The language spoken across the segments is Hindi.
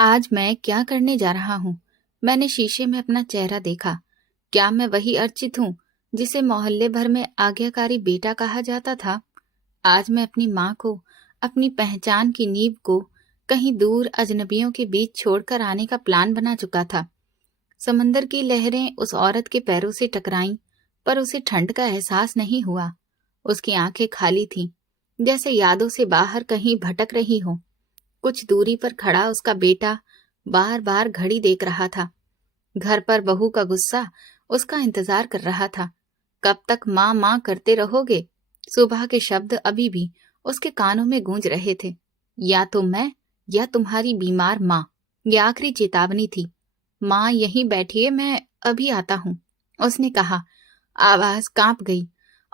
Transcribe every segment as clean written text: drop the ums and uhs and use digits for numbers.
आज मैं क्या करने जा रहा हूँ? मैंने शीशे में अपना चेहरा देखा। क्या मैं वही अर्चित हूँ जिसे मोहल्ले भर में आज्ञाकारी बेटा कहा जाता था? आज मैं अपनी माँ को, अपनी पहचान की नींव को कहीं दूर अजनबियों के बीच छोड़कर आने का प्लान बना चुका था। समंदर की लहरें उस औरत के पैरों से टकराईं, पर उसे ठंड का एहसास नहीं हुआ। उसकी आंखें खाली थीं, जैसे यादों से बाहर कहीं भटक रही हो। कुछ दूरी पर खड़ा उसका बेटा बार बार घड़ी देख रहा था। घर पर बहू का गुस्सा उसका इंतजार कर रहा था। कब तक माँ माँ करते रहोगे? सुबह के शब्द अभी भी उसके कानों में गूंज रहे थे। या तो मैं या तुम्हारी बीमार माँ। ये आखिरी चेतावनी थी। माँ यहीं बैठिए, मैं अभी आता हूँ, उसने कहा। आवाज कांप गई।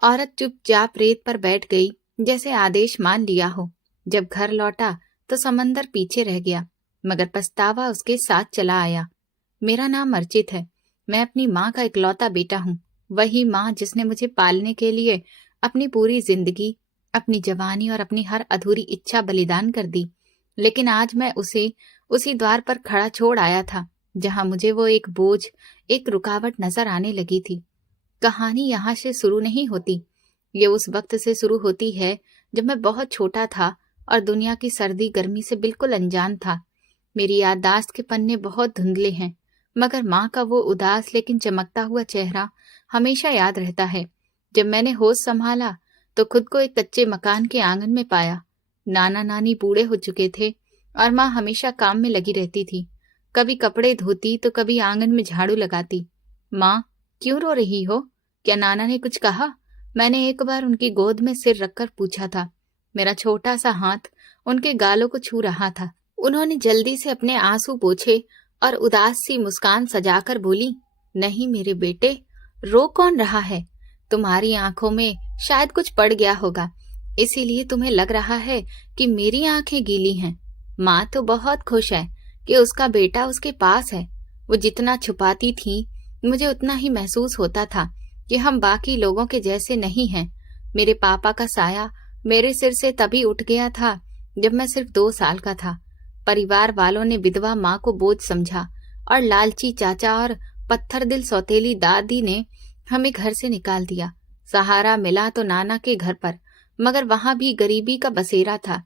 औरत चुपचाप रेत पर बैठ गई, जैसे आदेश मान लिया हो। जब घर लौटा तो समंदर पीछे रह गया, मगर पछतावा उसके साथ चला आया। मेरा नाम अर्चित है। मैं अपनी माँ का इकलौता बेटा हूँ। वही माँ जिसने मुझे पालने के लिए अपनी पूरी जिंदगी, अपनी जवानी और अपनी हर अधूरी इच्छा बलिदान कर दी। लेकिन आज मैं उसे उसी द्वार पर खड़ा छोड़ आया था जहां मुझे वो एक बोझ, एक रुकावट नजर आने लगी थी। कहानी यहाँ से शुरू नहीं होती। ये उस वक्त से शुरू होती है जब मैं बहुत छोटा था और दुनिया की सर्दी गर्मी से बिल्कुल अनजान था। मेरी याददाश्त के पन्ने बहुत धुंधले हैं, मगर माँ का वो उदास लेकिन चमकता हुआ चेहरा हमेशा याद रहता है। जब मैंने होश संभाला तो खुद को एक कच्चे मकान के आंगन में पाया। नाना नानी बूढ़े हो चुके थे और माँ हमेशा काम में लगी रहती थी। कभी कपड़े धोती तो कभी आंगन में झाड़ू लगाती। माँ, क्यों रो रही हो? क्या नाना ने कुछ कहा? मैंने एक बार उनकी गोद में सिर रखकर पूछा था। मेरा छोटा सा हाथ उनके गालों को छू रहा था। उन्होंने जल्दी से अपने आंसू पोंछे और उदास सी मुस्कान सजाकर बोली, नहीं मेरे बेटे, रो कौन रहा है? तुम्हारी आंखों में शायद कुछ पड़ गया होगा, इसीलिए तुम्हें लग रहा है कि मेरी आंखें गीली हैं। माँ तो बहुत खुश है कि उसका बेटा उसके पास है। वो जितना छुपाती थी, मुझे उतना ही महसूस होता था कि हम बाकी लोगों के जैसे नहीं हैं। मेरे पापा का साया मेरे सिर से तभी उठ गया था जब मैं सिर्फ 2 साल का था। परिवार वालों ने विधवा माँ को बोझ समझा और लालची चाचा और पत्थर दिल सौतेली दादी ने हमें घर से निकाल दिया। सहारा मिला तो नाना के घर पर, मगर वहां भी गरीबी का बसेरा था।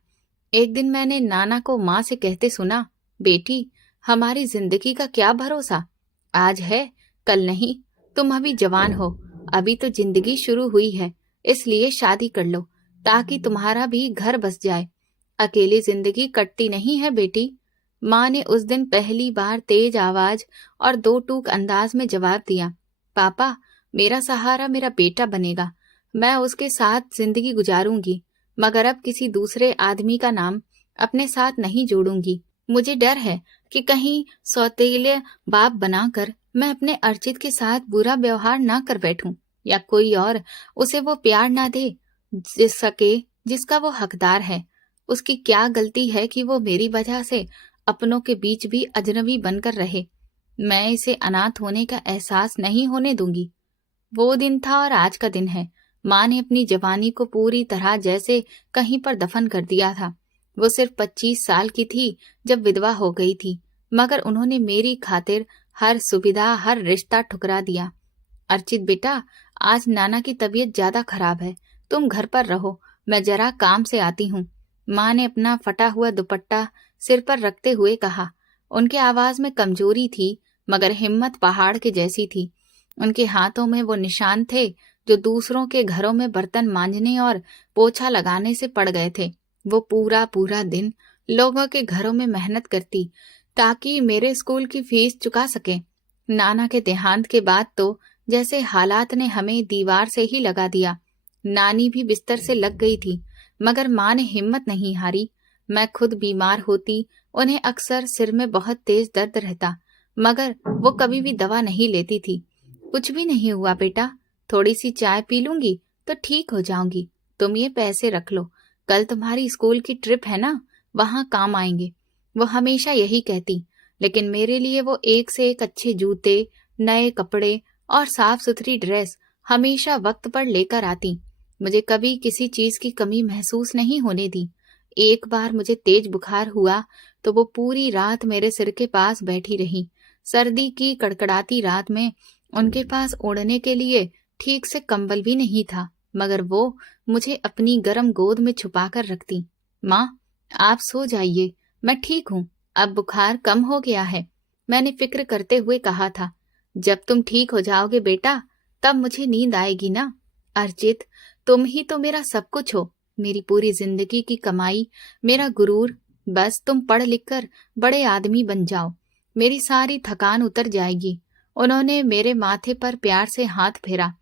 एक दिन मैंने नाना को माँ से कहते सुना, बेटी, हमारी जिंदगी का क्या भरोसा? आज है, कल नहीं। तुम अभी जवान हो, अभी तो जिंदगी शुरू हुई है, इसलिए शादी कर लो ताकि तुम्हारा भी घर बस जाए। अकेली जिंदगी कटती नहीं है बेटी। माँ ने उस दिन पहली बार तेज आवाज और 2 टूक अंदाज में जवाब दिया। पापा, मेरा सहारा मेरा बेटा बनेगा। मैं उसके साथ जिंदगी गुजारूंगी, मगर अब किसी दूसरे आदमी का नाम अपने साथ नहीं जोड़ूंगी। मुझे डर है कि कहीं सौतेले बाप बनाकर मैं अपने अर्चित के साथ बुरा व्यवहार ना कर बैठूं, या कोई और उसे वो प्यार ना दे जिसका वो हकदार है। उसकी क्या गलती है कि वो मेरी वजह से अपनों के बीच भी अजनबी बनकर रहे? मैं इसे अनाथ होने का एहसास नहीं होने दूंगी। वो दिन था और आज का दिन है। माँ ने अपनी जवानी को पूरी तरह जैसे कहीं पर दफन कर दिया था। वो सिर्फ 25 साल की थी जब विधवा हो गई थी, मगर उन्होंने मेरी खातिर हर सुविधा, हर रिश्ता ठुकरा दिया। अर्चित बेटा, आज नाना की तबीयत ज्यादा खराब है, तुम घर पर रहो, मैं जरा काम से आती हूँ। माँ ने अपना फटा हुआ दुपट्टा सिर पर रखते हुए कहा। उनके आवाज में कमजोरी थी, मगर हिम्मत पहाड़ के जैसी थी। उनके हाथों में वो निशान थे जो दूसरों के घरों में बर्तन मांजने और पोछा लगाने से पड़ गए थे। वो पूरा पूरा दिन लोगों के घरों में मेहनत करती ताकि मेरे स्कूल की फीस चुका सके। नाना के देहांत के बाद तो जैसे हालात ने हमें दीवार से ही लगा दिया। नानी भी बिस्तर से लग गई थी, मगर माँ ने हिम्मत नहीं हारी। मैं खुद बीमार होती, उन्हें अक्सर सिर में बहुत तेज दर्द रहता, मगर वो कभी भी दवा नहीं लेती थी। कुछ भी नहीं हुआ बेटा, थोड़ी सी चाय पी लूंगी तो ठीक हो जाऊंगी। तुम ये पैसे रख लो, कल तुम्हारी स्कूल की ट्रिप है ना, वहां काम आएंगे। वो हमेशा यही कहती, लेकिन मेरे लिए वो एक से एक अच्छे जूते, नए कपड़े और साफ सुथरी ड्रेस हमेशा वक्त पर लेकर आती। मुझे कभी किसी चीज की कमी महसूस नहीं होने दी। एक बार मुझे तेज बुखार हुआ तो वो पूरी रात मेरे सिर के पास बैठी रही। सर्दी की कड़कड़ाती रात में उनके पास ओढ़ने के लिए ठीक से कंबल भी नहीं था, मगर वो मुझे अपनी गर्म गोद में छुपाकर रखती। माँ, आप सो जाइए, मैं ठीक हूँ, अब बुखार कम हो गया है, मैंने फिक्र करते हुए कहा था। जब तुम ठीक हो जाओगे बेटा, तब मुझे नींद आएगी ना। अर्चित, तुम ही तो मेरा सब कुछ हो, मेरी पूरी जिंदगी की कमाई, मेरा गुरूर। बस तुम पढ़ लिख कर बड़े आदमी बन जाओ, मेरी सारी थकान उतर जाएगी। उन्होंने मेरे माथे पर प्यार से हाथ फेरा।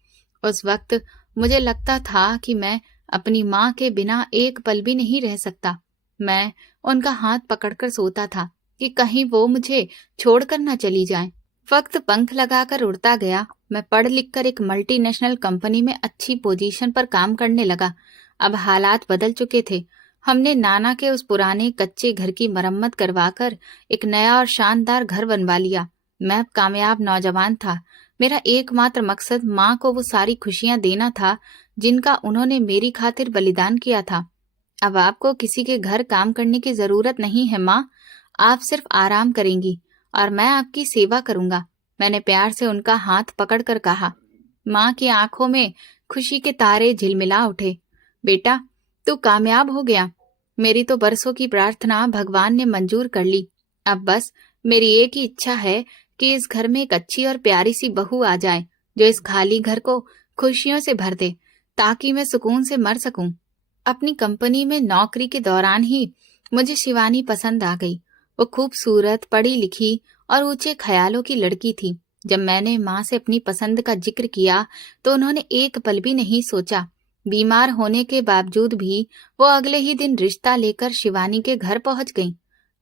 उस वक्त मुझे लगता था कि मैं अपनी माँ के बिना एक पल भी नहीं रह सकता। मैं उनका हाथ पकड़कर सोता था कि कहीं वो मुझे छोड़कर न चली जाएं। वक्त पंख लगाकर उड़ता गया। मैं पढ़ लिख कर एक मल्टीनेशनल कंपनी में अच्छी पोजीशन पर काम करने लगा। अब हालात बदल चुके थे। हमने नाना के उस पुराने कच्चे घर की मरम्मत करवाकर एक नया और शानदार घर बनवा लिया। मैं अब कामयाब नौजवान था। मेरा एकमात्र मकसद माँ को वो सारी खुशियां देना था जिनका उन्होंने मेरी खातिर बलिदान किया था। अब आपको किसी के घर काम करने की जरूरत नहीं है माँ, आप सिर्फ आराम करेंगी और मैं आपकी सेवा करूंगा, मैंने प्यार से उनका हाथ पकड़कर कहा। माँ की आंखों में खुशी के तारे झिलमिला उठे। बेटा, तू कामयाब हो गया। मेरी तो बरसों की प्रार्थना भगवान ने मंजूर कर ली। अब बस मेरी एक ही इच्छा है कि इस घर में एक अच्छी और प्यारी सी बहू आ जाए जो इस खाली घर को खुशियों से भर दे, ताकि मैं सुकून से मर सकूं। अपनी कंपनी में नौकरी के दौरान ही मुझे शिवानी पसंद आ गई। वो खूबसूरत, पढ़ी लिखी और ऊंचे ख्यालों की लड़की थी। जब मैंने माँ से अपनी पसंद का जिक्र किया तो उन्होंने एक पल भी नहीं सोचा। बीमार होने के बावजूद भी वो अगले ही दिन रिश्ता लेकर शिवानी के घर पहुंच गईं।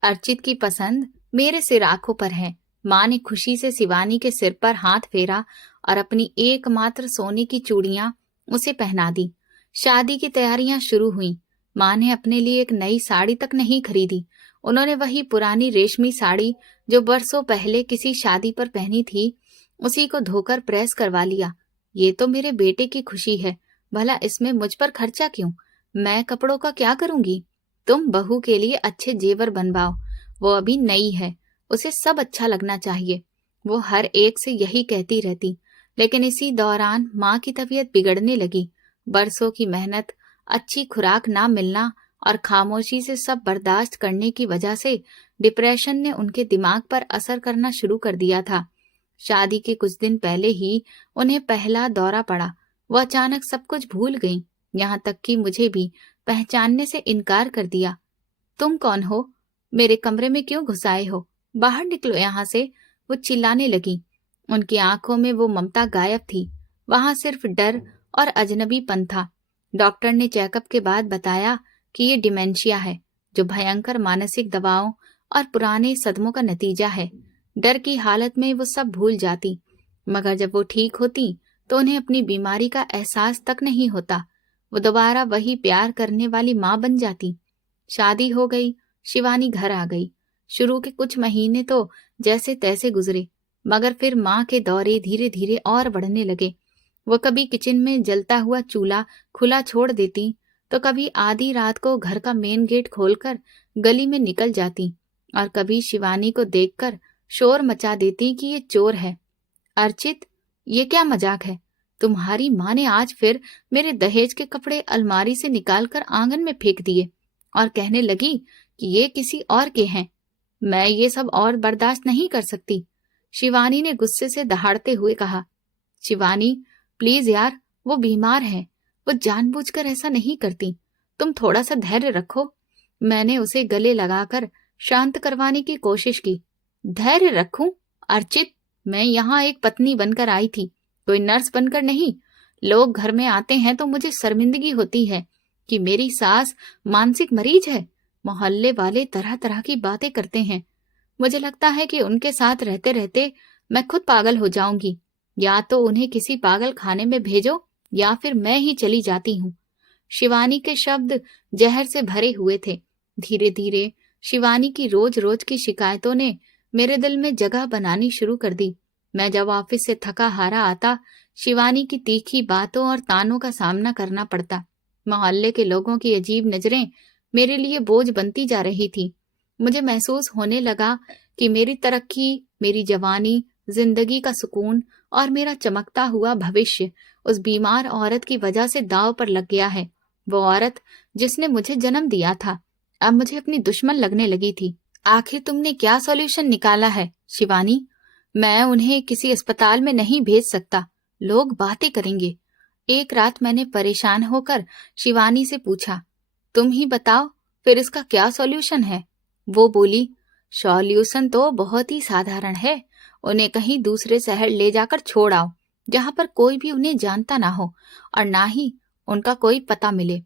अर्चित की पसंद मेरे सिर आंखों पर है। माँ ने खुशी से शिवानी के सिर पर हाथ फेरा और अपनी एकमात्र सोने की चूड़ियां उसे पहना दी। शादी की तैयारियां शुरू हुईं। माँ ने अपने लिए एक नई साड़ी तक नहीं खरीदी। उन्होंने वही पुरानी रेशमी साड़ी जो बरसों पहले किसी शादी पर पहनी थी, उसी को धोकर प्रेस करवा लिया। ये तो मेरे बेटे की खुशी है, भला इसमें मुझ पर खर्चा क्यों? मैं कपड़ों का क्या करूंगी? तुम बहू के लिए अच्छे जेवर बनवाओ, वो अभी नई है, उसे सब अच्छा लगना चाहिए। वो हर एक से यही कहती रहती। लेकिन इसी दौरान माँ की तबीयत बिगड़ने लगी। बरसों की मेहनत, अच्छी खुराक ना मिलना और खामोशी से सब बर्दाश्त करने की वजह से डिप्रेशन ने उनके दिमाग पर असर करना शुरू कर दिया था। शादी के कुछ दिन पहले ही उन्हें पहला दौरा पड़ा। वो अचानक सब कुछ भूल गईं, यहाँ तक कि मुझे भी पहचानने से इनकार कर दिया। तुम कौन हो? मेरे कमरे में क्यों घुस आए हो? बाहर निकलो यहाँ से, वो चिल्लाने लगी। उनकी आंखों में वो ममता गायब थी। वहां सिर्फ डर और अजनबीपन था। डॉक्टर ने चेकअप के बाद बताया कि ये डिमेंशिया है, जो भयंकर मानसिक दबावों और पुराने सदमों का नतीजा है। डर की हालत में वो सब भूल जाती, मगर जब वो ठीक होती तो उन्हें अपनी बीमारी का एहसास तक नहीं होता। वो दोबारा वही प्यार करने वाली माँ बन जाती। शादी हो गई, शिवानी घर आ गई। शुरू के कुछ महीने तो जैसे तैसे गुजरे, मगर फिर माँ के दौरे धीरे धीरे और बढ़ने लगे। वो कभी किचन में जलता हुआ चूल्हा खुला छोड़ देती, तो कभी आधी रात को घर का मेन गेट खोलकर गली में निकल जाती और कभी शिवानी को देखकर शोर मचा देती कि ये चोर है। अर्चित, ये क्या मजाक है? तुम्हारी माँ ने आज फिर मेरे दहेज के कपड़े अलमारी से निकालकर आंगन में फेंक दिए और कहने लगी कि ये किसी और के हैं। मैं ये सब और बर्दाश्त नहीं कर सकती, शिवानी ने गुस्से से दहाड़ते हुए कहा। शिवानी, प्लीज यार, वो बीमार है, वो जानबूझकर ऐसा नहीं करती, तुम थोड़ा सा धैर्य रखो। मैंने उसे गले लगाकर शांत करवाने की कोशिश की। धैर्य रखूं? अर्चित, मैं यहाँ एक पत्नी बनकर आई थी, कोई नर्स बनकर नहीं। लोग घर में आते हैं तो मुझे शर्मिंदगी होती है कि मेरी सास मानसिक मरीज है। मोहल्ले वाले तरह तरह की बातें करते हैं। मुझे लगता है कि उनके साथ रहते रहते मैं खुद पागल हो जाऊंगी। या तो उन्हें किसी पागल खाने में भेजो या फिर मैं ही चली जाती हूँ। शिवानी के शब्द जहर से भरे हुए थे। धीरे धीरे शिवानी की रोज रोज की शिकायतों ने मेरे दिल में जगह बनानी शुरू कर दी। मैं जब ऑफिस से थका हारा आता, शिवानी की तीखी बातों और तानों का सामना करना पड़ता। मोहल्ले के लोगों की अजीब नजरें मेरे लिए बोझ बनती जा रही थी। मुझे महसूस होने लगा कि मेरी तरक्की, मेरी जवानी, जिंदगी का सुकून और मेरा चमकता हुआ भविष्य उस बीमार औरत की वजह से दांव पर लग गया है। वो औरत जिसने मुझे जन्म दिया था, अब मुझे अपनी दुश्मन लगने लगी थी। आखिर तुमने क्या सॉल्यूशन निकाला है, शिवानी? मैं उन्हें किसी अस्पताल में नहीं भेज सकता, लोग बातें करेंगे। एक रात मैंने परेशान होकर शिवानी से पूछा, तुम ही बताओ, फिर इसका क्या सॉल्यूशन है? वो बोली, सॉल्यूशन तो बहुत ही साधारण है। उन्हें कहीं दूसरे शहर ले जाकर छोड़ आओ, जहां पर कोई भी उन्हें जानता ना हो और ना ही उनका कोई पता मिले।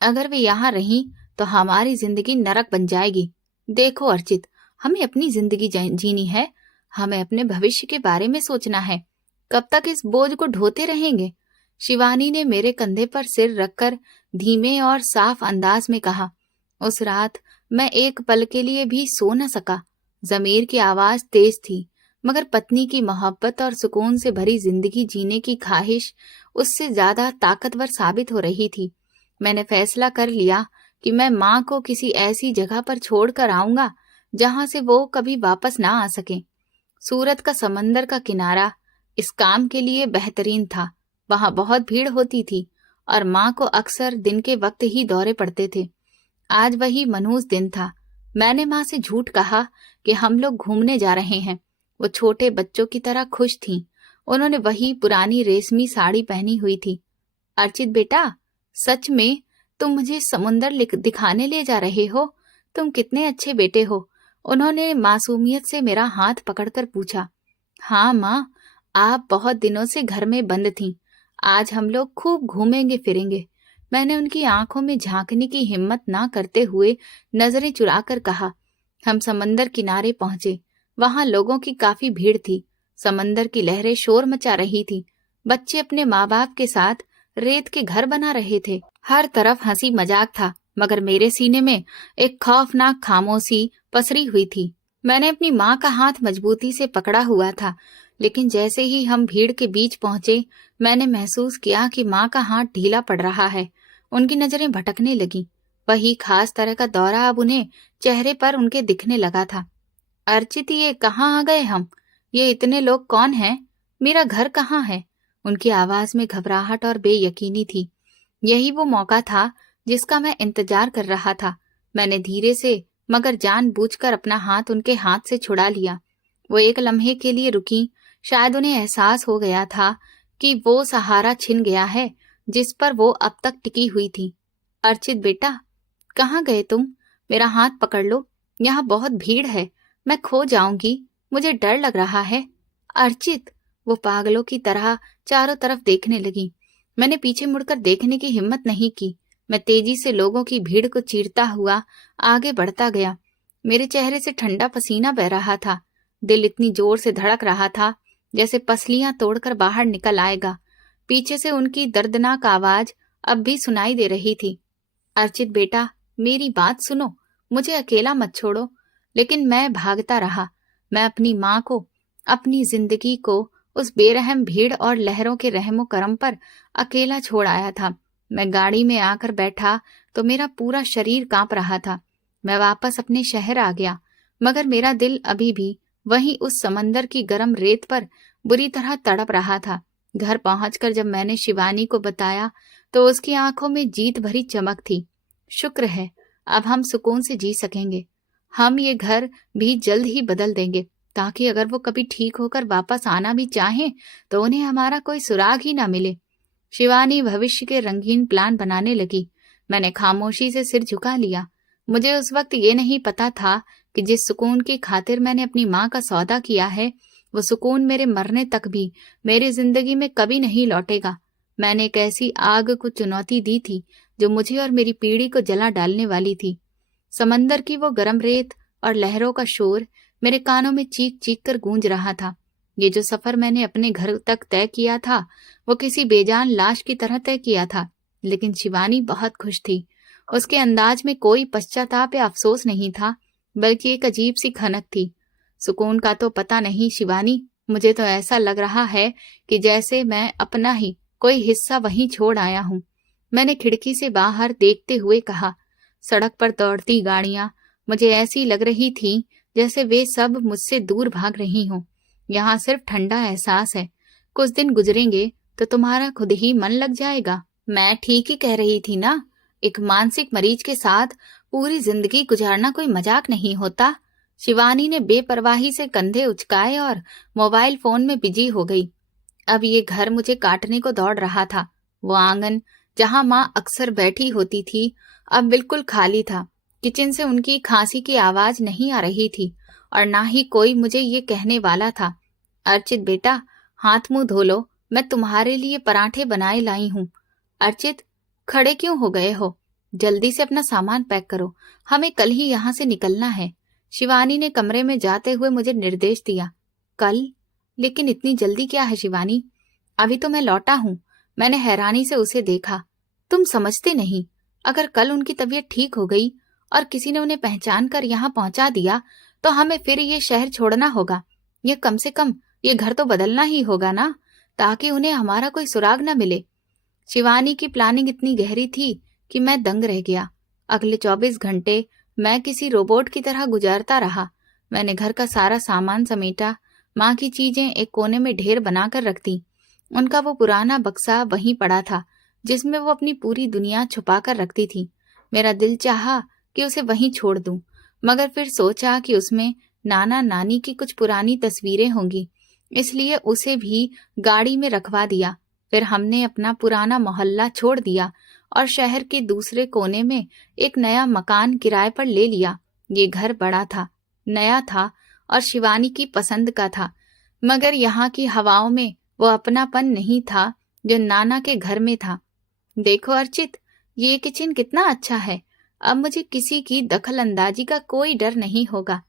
अगर वे यहाँ रहीं तो हमारी जिंदगी नरक बन जाएगी। देखो अर्चित, हमें अपनी जिंदगी जीनी है, हमें अपने भविष्य के बारे में सोचना है। कब तक इस बोझ को ढोते रहेंगे? शिवानी ने मेरे कंधे पर सिर रखकर धीमे और साफ अंदाज में कहा। उस रात मैं एक पल के लिए भी सो न सका। जमीर की आवाज तेज थी, मगर पत्नी की मोहब्बत और सुकून से भरी जिंदगी जीने की ख्वाहिश उससे ज्यादा ताकतवर साबित हो रही थी। मैंने फैसला कर लिया कि मैं माँ को किसी ऐसी जगह पर छोड़कर आऊंगा जहां से वो कभी वापस ना आ सके। सूरत का समंदर का किनारा इस काम के लिए बेहतरीन था। वहां बहुत भीड़ होती थी और माँ को अक्सर दिन के वक्त ही दौरे पड़ते थे। आज वही मनहूस दिन था। मैंने माँ से झूठ कहा कि हम लोग घूमने जा रहे हैं। वो छोटे बच्चों की तरह खुश थीं। उन्होंने वही पुरानी रेशमी साड़ी पहनी हुई थी। अर्चित बेटा, सच में तुम मुझे समुंदर दिखाने ले जा रहे हो? तुम कितने अच्छे बेटे हो। उन्होंने मासूमियत से मेरा हाथ पकड़कर पूछा। हाँ माँ, आप बहुत दिनों से घर में बंद थीं। आज हम लोग खूब घूमेंगे फिरेंगे। मैंने उनकी आंखों में झांकने की हिम्मत ना करते हुए नजरें चुराकर कहा। हम समंदर किनारे पहुंचे। वहां लोगों की काफी भीड़ थी। समंदर की लहरें शोर मचा रही थी। बच्चे अपने माँ बाप के साथ रेत के घर बना रहे थे। हर तरफ हंसी मजाक था, मगर मेरे सीने में एक खौफनाक खामोशी पसरी हुई थी। मैंने अपनी माँ का हाथ मजबूती से पकड़ा हुआ था, लेकिन जैसे ही हम भीड़ के बीच पहुंचे, मैंने महसूस किया कि माँ का हाथ ढीला पड़ रहा है। उनकी नजरें भटकने लगी। वही खास तरह का दौरा अब उन्हें चेहरे पर उनके दिखने लगा था। अर्चित, ये कहाँ आ गए हम? ये इतने लोग कौन हैं? मेरा घर कहाँ है? उनकी आवाज में घबराहट और बेयकीनी थी। यही वो मौका था जिसका मैं इंतजार कर रहा था। मैंने धीरे से मगर जानबूझकर अपना हाथ उनके हाथ से छुड़ा लिया। वो एक लम्हे के लिए रुकी। शायद उन्हें एहसास हो गया था कि वो सहारा छिन गया है जिस पर वो अब तक टिकी हुई थी। अर्चित बेटा, कहाँ गए तुम? मेरा हाथ पकड़ लो, यहाँ बहुत भीड़ है, मैं खो जाऊंगी, मुझे डर लग रहा है। अर्चित, वो पागलों की तरह चारों तरफ देखने लगी। मैंने पीछे मुड़कर देखने की हिम्मत नहीं की। मैं तेजी से लोगों की भीड़ को चीरता हुआ आगे बढ़ता गया। मेरे चेहरे से ठंडा पसीना बह रहा था। दिल इतनी जोर से धड़क रहा था जैसे पसलियां तोड़कर बाहर निकल आएगा। पीछे से उनकी दर्दनाक आवाज अब भी सुनाई दे रही थी। अर्चित बेटा, मेरी बात सुनो, मुझे अकेला मत छोड़ो। लेकिन मैं भागता रहा। मैं अपनी माँ को, अपनी जिंदगी को उस बेरहम भीड़ और लहरों के रहमो करम पर अकेला छोड़ आया था। मैं गाड़ी में आकर बैठा तो मेरा पूरा शरीर कांप रहा था। मैं वापस अपने शहर आ गया, मगर मेरा दिल अभी भी वहीं उस समंदर की गर्म रेत पर बुरी तरह तड़प रहा था। घर पहुंचकर जब मैंने शिवानी को बताया तो उसकी आंखों में जीत भरी चमक थी। शुक्र है, अब हम सुकून से जी सकेंगे। हम ये घर भी जल्द ही बदल देंगे, ताकि अगर वो कभी ठीक होकर वापस आना भी चाहें तो उन्हें हमारा कोई सुराग ही ना मिले। शिवानी भविष्य के रंगीन प्लान बनाने लगी। मैंने खामोशी से सिर झुका लिया। मुझे उस वक्त ये नहीं पता था कि जिस सुकून की खातिर मैंने अपनी माँ का सौदा किया है, वो सुकून मेरे मरने तक भी मेरी जिंदगी में कभी नहीं लौटेगा। मैंने एक ऐसी आग को चुनौती दी थी जो मुझे और मेरी पीढ़ी को जला डालने वाली थी। समंदर की वो गर्म रेत और लहरों का शोर मेरे कानों में चीख चीख कर गूंज रहा था। ये जो सफर मैंने अपने घर तक तय किया था, वो किसी बेजान लाश की तरह तय किया था। लेकिन शिवानी बहुत खुश थी। उसके अंदाज में कोई पश्चाताप या अफसोस नहीं था, बल्कि एक अजीब सी खनक थी। सुकून का तो पता नहीं शिवानी, मुझे तो ऐसा लग रहा है कि जैसे मैं अपना ही कोई हिस्सा वहीं छोड़ आया हूँ। मैंने खिड़की से बाहर देखते हुए कहा। सड़क पर दौड़ती गाड़ियां मुझे ऐसी लग रही थीं जैसे वे सब मुझसे दूर भाग रही हों। यहाँ सिर्फ ठंडा एहसास है। कुछ दिन गुजरेंगे तो तुम्हारा खुद ही मन लग जाएगा। मैं ठीक ही कह रही थी ना। एक मानसिक मरीज के साथ पूरी जिंदगी गुजारना कोई मजाक नहीं होता। शिवानी ने बेपरवाही से कंधे उचकाए और मोबाइल फोन में बिजी हो गई। अब ये घर मुझे काटने को दौड़ रहा था। वो आंगन जहां माँ अक्सर बैठी होती थी अब बिल्कुल खाली था। किचन से उनकी खांसी की आवाज नहीं आ रही थी और ना ही कोई मुझे ये कहने वाला था, अर्चित बेटा हाथ मुंह धो लो, मैं तुम्हारे लिए पराठे बनाए लाई हूँ। अर्चित, खड़े क्यों हो गए हो? जल्दी से अपना सामान पैक करो, हमें कल ही यहाँ से निकलना है। शिवानी ने कमरे में जाते हुए मुझे निर्देश दिया। कल? लेकिन इतनी जल्दी क्या है शिवानी? अभी तो मैं लौटा हूँ। मैंने हैरानी से उसे देखा। तुम समझते नहीं, अगर कल उनकी तबीयत ठीक हो गई और किसी ने उन्हें पहचान कर यहाँ पहुंचा दिया तो हमें फिर ये शहर छोड़ना होगा। ये कम से कम ये घर तो बदलना ही होगा ना, ताकि उन्हें हमारा कोई सुराग न मिले। शिवानी की प्लानिंग इतनी गहरी थी कि मैं दंग रह गया। अगले 24 घंटे मैं किसी रोबोट की तरह गुजारता रहा। मैंने घर का सारा सामान समेटा, माँ की चीजें एक कोने में ढेर बनाकर रख दी। उनका वो पुराना बक्सा वहीं पड़ा था जिसमें वो अपनी पूरी दुनिया छुपा कर रखती थी। मेरा दिल चाहा कि उसे वहीं छोड़ दूं, मगर फिर सोचा कि उसमें नाना नानी की कुछ पुरानी तस्वीरें होंगी, इसलिए उसे भी गाड़ी में रखवा दिया। फिर हमने अपना पुराना मोहल्ला छोड़ दिया और शहर के दूसरे कोने में एक नया मकान किराए पर ले लिया। ये घर बड़ा था, नया था और शिवानी की पसंद का था, मगर यहाँ की हवाओं में वो अपनापन नहीं था जो नाना के घर में था। देखो अर्चित, ये किचन कितना अच्छा है। अब मुझे किसी की दखल अंदाजी का कोई डर नहीं होगा।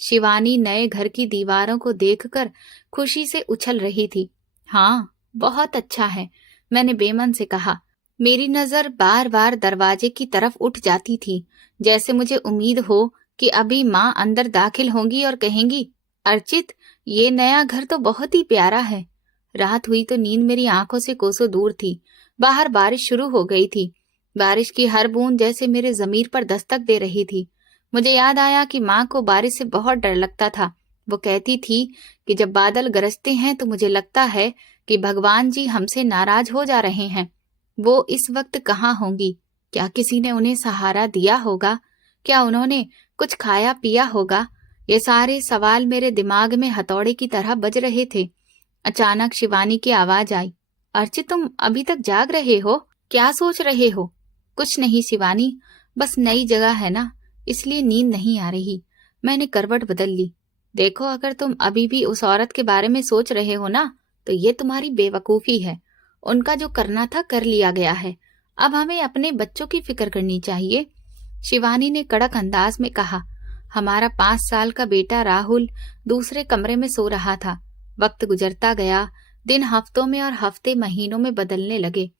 शिवानी नए घर की दीवारों को देखकर खुशी से उछल रही थी। हाँ, बहुत अच्छा है, मैंने बेमन से कहा। मेरी नजर बार बार दरवाजे की तरफ उठ जाती थी, जैसे मुझे उम्मीद हो कि अभी माँ अंदर दाखिल होंगी और कहेंगी, अर्चित, ये नया घर तो बहुत ही प्यारा है। रात हुई तो नींद मेरी आंखों से कोसों दूर थी। बाहर बारिश शुरू हो गई थी। बारिश की हर बूंद जैसे मेरे जमीर पर दस्तक दे रही थी। मुझे याद आया कि माँ को बारिश से बहुत डर लगता था। वो कहती थी कि जब बादल गरजते हैं तो मुझे लगता है कि भगवान जी हमसे नाराज हो जा रहे हैं। वो इस वक्त कहाँ होंगी? क्या किसी ने उन्हें सहारा दिया होगा? क्या उन्होंने कुछ खाया पिया होगा? ये सारे सवाल मेरे दिमाग में हथौड़े की तरह बज रहे थे। अचानक शिवानी की आवाज आई, अर्चित, तुम अभी तक जाग रहे हो? क्या सोच रहे हो? कुछ नहीं शिवानी, बस नई जगह है ना, इसलिए नींद नहीं आ रही। मैंने करवट बदल ली। देखो, अगर तुम अभी भी उस औरत के बारे में सोच रहे हो ना, तो ये तुम्हारी बेवकूफी है। उनका जो करना था कर लिया गया है। अब हमें अपने बच्चों की फिक्र करनी चाहिए। शिवानी ने कड़क अंदाज में कहा। हमारा 5 साल का बेटा राहुल दूसरे कमरे में सो रहा था। वक्त गुजरता गया, दिन हफ्तों में और हफ्ते महीनों में बदलने लगे।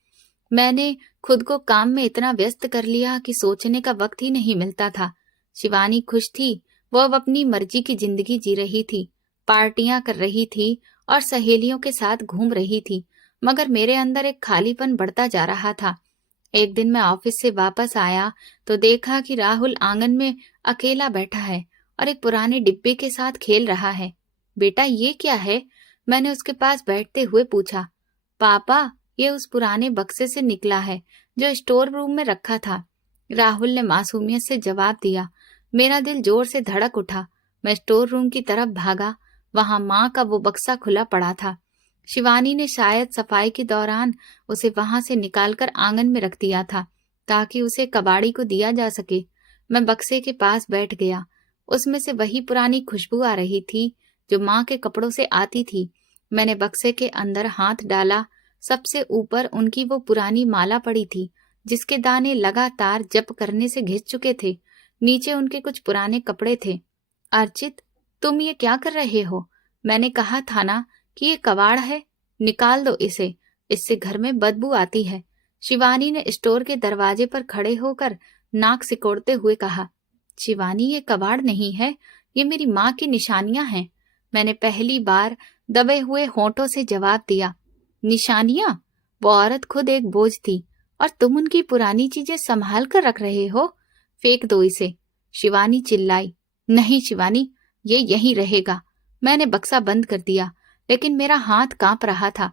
मैंने खुद को काम में इतना व्यस्त कर लिया कि सोचने का वक्त ही नहीं मिलता था। शिवानी खुश थी। वो अब अपनी मर्जी की जिंदगी जी रही थी, पार्टियां कर रही थी और सहेलियों के साथ घूम रही थी, मगर मेरे अंदर एक खालीपन बढ़ता जा रहा था। एक दिन मैं ऑफिस से वापस आया तो देखा कि राहुल आंगन में अकेला बैठा है और एक पुराने डिब्बे के साथ खेल रहा है। बेटा, ये क्या है? मैंने उसके पास बैठते हुए पूछा। पापा, ये उस पुराने बक्से से निकला है जो स्टोर रूम में रखा था, राहुल ने मासूमियत से जवाब दिया। मेरा दिल जोर से धड़क उठा। मैं स्टोर रूम की तरफ भागा। वहां माँ का वो बक्सा खुला पड़ा था। शिवानी ने शायद सफाई के दौरान उसे वहां से निकालकर आंगन में रख दिया था ताकि उसे कबाड़ी को दिया जा सके। मैं बक्से के पास बैठ गया। उसमें से वही पुरानी खुशबू आ रही थी जो माँ के कपड़ों से आती थी। मैंने बक्से के अंदर हाथ डाला। सबसे ऊपर उनकी वो पुरानी माला पड़ी थी जिसके दाने लगातार जप करने से घिस चुके थे। नीचे उनके कुछ पुराने कपड़े थे। अर्चित, तुम ये क्या कर रहे हो? मैंने कहा था ना कि ये कबाड़ है, निकाल दो इसे, इससे घर में बदबू आती है। शिवानी ने स्टोर के दरवाजे पर खड़े होकर नाक सिकोड़ते हुए कहा। शिवानी, ये कबाड़ नहीं है, ये मेरी माँ की निशानियां हैं। मैंने पहली बार दबे हुए होंठों से जवाब दिया। निशानियां? वो औरत खुद एक बोझ थी और तुम उनकी पुरानी चीजें संभाल कर रख रहे हो? फेंक दो इसे। शिवानी चिल्लाई। नहीं शिवानी, ये यहीं रहेगा। मैंने बक्सा बंद कर दिया, लेकिन मेरा हाथ कांप रहा था।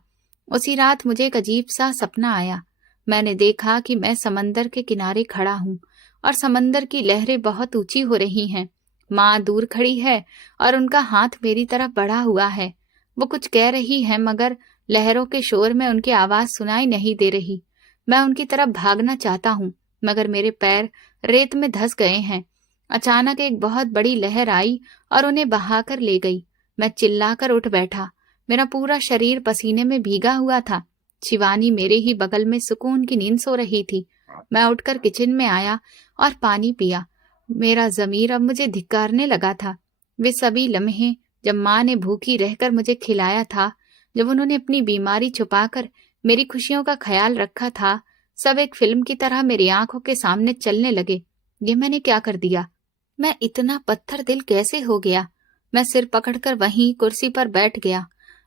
उसी रात मुझे एक अजीब सा सपना आया। मैंने देखा कि मैं समंदर के किनारे खड़ा हूं और समंदर की लहरें बहुत ऊंची हो रही हैं। माँ दूर खड़ी है और उनका हाथ मेरी तरफ बढ़ा हुआ है। वो कुछ कह रही है, मगर लहरों के शोर में उनकी आवाज सुनाई नहीं दे रही। मैं उनकी तरफ भागना चाहता हूँ, मगर मेरे पैर रेत में धंस गए हैं। अचानक एक बहुत बड़ी लहर आई और उन्हें बहाकर ले गई। मैं चिल्लाकर उठ बैठा। मेरा पूरा शरीर पसीने में भीगा हुआ था। शिवानी मेरे ही बगल में सुकून की नींद सो रही थी। मैं उठकर किचन में आया और पानी पिया। मेरा ज़मीर अब मुझे धिक्कारने लगा था। वे सभी लम्हे जब माँ ने भूखी रहकर मुझे खिलाया था, जब उन्होंने अपनी बीमारी छुपाकर मेरी खुशियों का ख्याल रखा था, सब एक फिल्म की तरह मेरी आंखों के सामने चलने लगे। ये मैंने क्या कर दिया? मैं इतना पत्थर दिल कैसे हो गया? मैं सिर पकड़कर वहीं कुर्सी पर बैठ गया।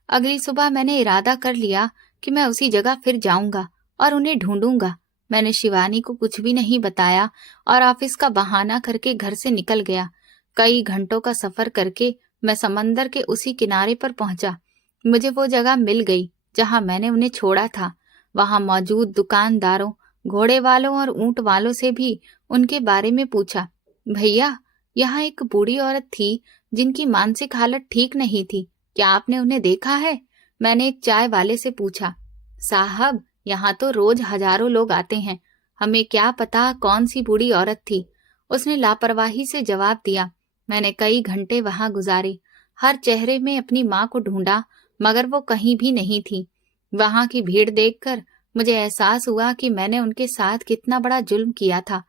अगली सुबह मैंने इरादा कर लिया कि मैं उसी जगह फिर जाऊंगा और उन्हें ढूंढूंगा। मैंने शिवानी को कुछ भी नहीं बताया और ऑफिस का बहाना करके घर से निकल गया। कई घंटों का सफर करके मैं समंदर के उसी किनारे पर पहुंचा। मुझे वो जगह मिल गई जहां मैंने उन्हें छोड़ा था। वहां मौजूद दुकानदारों, घोड़े वालों और ऊंट वालों से भी उनके बारे में पूछा। भैया, यहाँ एक बूढ़ी औरत थी जिनकी मानसिक हालत ठीक नहीं थी। क्या आपने उन्हें देखा है? मैंने एक चाय वाले से पूछा। साहब, यहाँ तो रोज हजारों लोग आते हैं, हमें क्या पता कौन सी बूढ़ी औरत थी, उसने लापरवाही से जवाब दिया। मैंने कई घंटे वहां गुजारे। हर चेहरे में अपनी माँ को ढूंढा, मगर वो कहीं भी नहीं थी। वहां की भीड़ देखकर मुझे एहसास हुआ कि मैंने उनके साथ कितना बड़ा जुल्म किया था।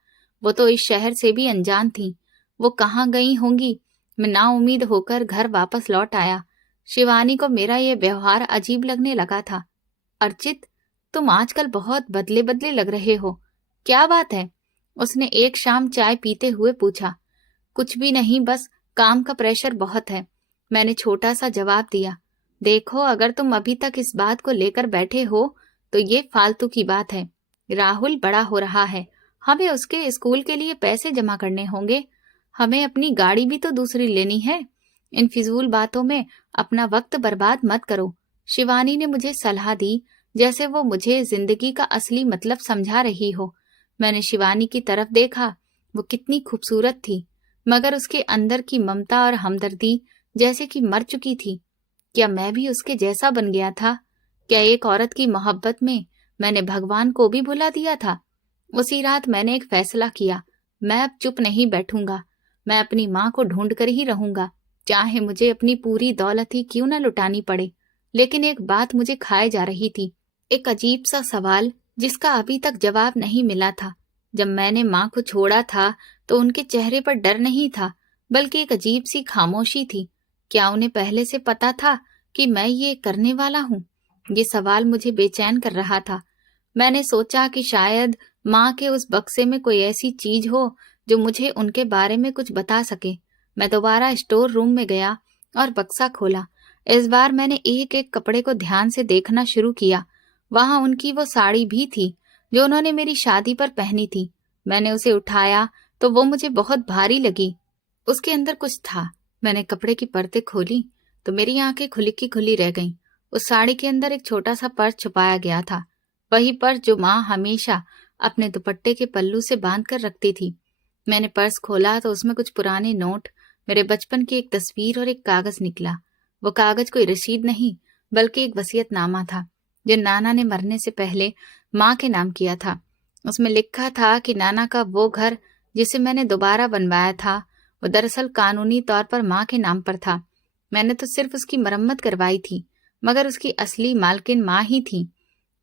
वो तो इस शहर से भी अनजान थी। वो कहाँ गई होंगी? मैं नाउम्मीद होकर घर वापस लौट आया। शिवानी को मेरा ये व्यवहार अजीब लगने लगा था। अर्चित, तुम आजकल बहुत बदले बदले लग रहे हो। क्या बात है? उसने एक शाम चाय पीते हुए पूछा। कुछ भी नहीं, बस काम का प्रेशर बहुत है, मैंने छोटा सा जवाब दिया। देखो, अगर तुम अभी तक इस बात को लेकर बैठे हो तो ये फालतू की बात है। राहुल बड़ा हो रहा है, हमें उसके स्कूल के लिए पैसे जमा करने होंगे। हमें अपनी गाड़ी भी तो दूसरी लेनी है। इन फिजूल बातों में अपना वक्त बर्बाद मत करो। शिवानी ने मुझे सलाह दी, जैसे वो मुझे जिंदगी का असली मतलब समझा रही हो। मैंने शिवानी की तरफ देखा। वो कितनी खूबसूरत थी, मगर उसके अंदर की ममता और हमदर्दी जैसे कि मर चुकी थी। क्या मैं भी उसके जैसा बन गया था? क्या एक औरत की मोहब्बत में मैंने भगवान को भी भुला दिया था? उसी रात मैंने एक फैसला किया। मैं अब चुप नहीं बैठूंगा। मैं अपनी माँ को ढूंढ कर ही रहूंगा, चाहे मुझे अपनी पूरी दौलत ही क्यों न लुटानी पड़े। लेकिन एक बात मुझे खाए जा रही थी, एक अजीब सा सवाल जिसका अभी तक जवाब नहीं मिला था। जब मैंने माँ को छोड़ा था तो उनके चेहरे पर डर नहीं था, बल्कि एक अजीब सी खामोशी थी। क्या उन्हें पहले से पता था कि मैं ये करने वाला हूँ? ये सवाल मुझे बेचैन कर रहा था। मैंने सोचा कि शायद माँ के उस बक्से में कोई ऐसी चीज हो जो मुझे उनके बारे में कुछ बता सके। मैं दोबारा स्टोर रूम में गया और बक्सा खोला। इस बार मैंने एक एक कपड़े को ध्यान से देखना शुरू किया। वहां उनकी वो साड़ी भी थी जो उन्होंने मेरी शादी पर पहनी थी। मैंने उसे उठाया तो वो मुझे बहुत भारी लगी। उसके अंदर कुछ था। मैंने कपड़े की परतें खोली तो मेरी आंखें खुली की खुली रह गईं। उस साड़ी के अंदर एक छोटा सा पर्स छुपाया गया था, वही पर्स जो माँ हमेशा अपने दुपट्टे के पल्लू से बांध कर रखती थी। मैंने पर्स खोला तो उसमें कुछ पुराने नोट, मेरे बचपन की एक तस्वीर और एक कागज निकला। वो कागज कोई रसीद नहीं, बल्कि एक वसीयतनामा था जो नाना ने मरने से पहले माँ के नाम किया था। उसमें लिखा था कि नाना का वो घर जिसे मैंने दोबारा बनवाया था, वो दरअसल कानूनी तौर पर माँ के नाम पर था। मैंने तो सिर्फ उसकी मरम्मत करवाई थी, मगर उसकी असली मालकिन माँ ही थी।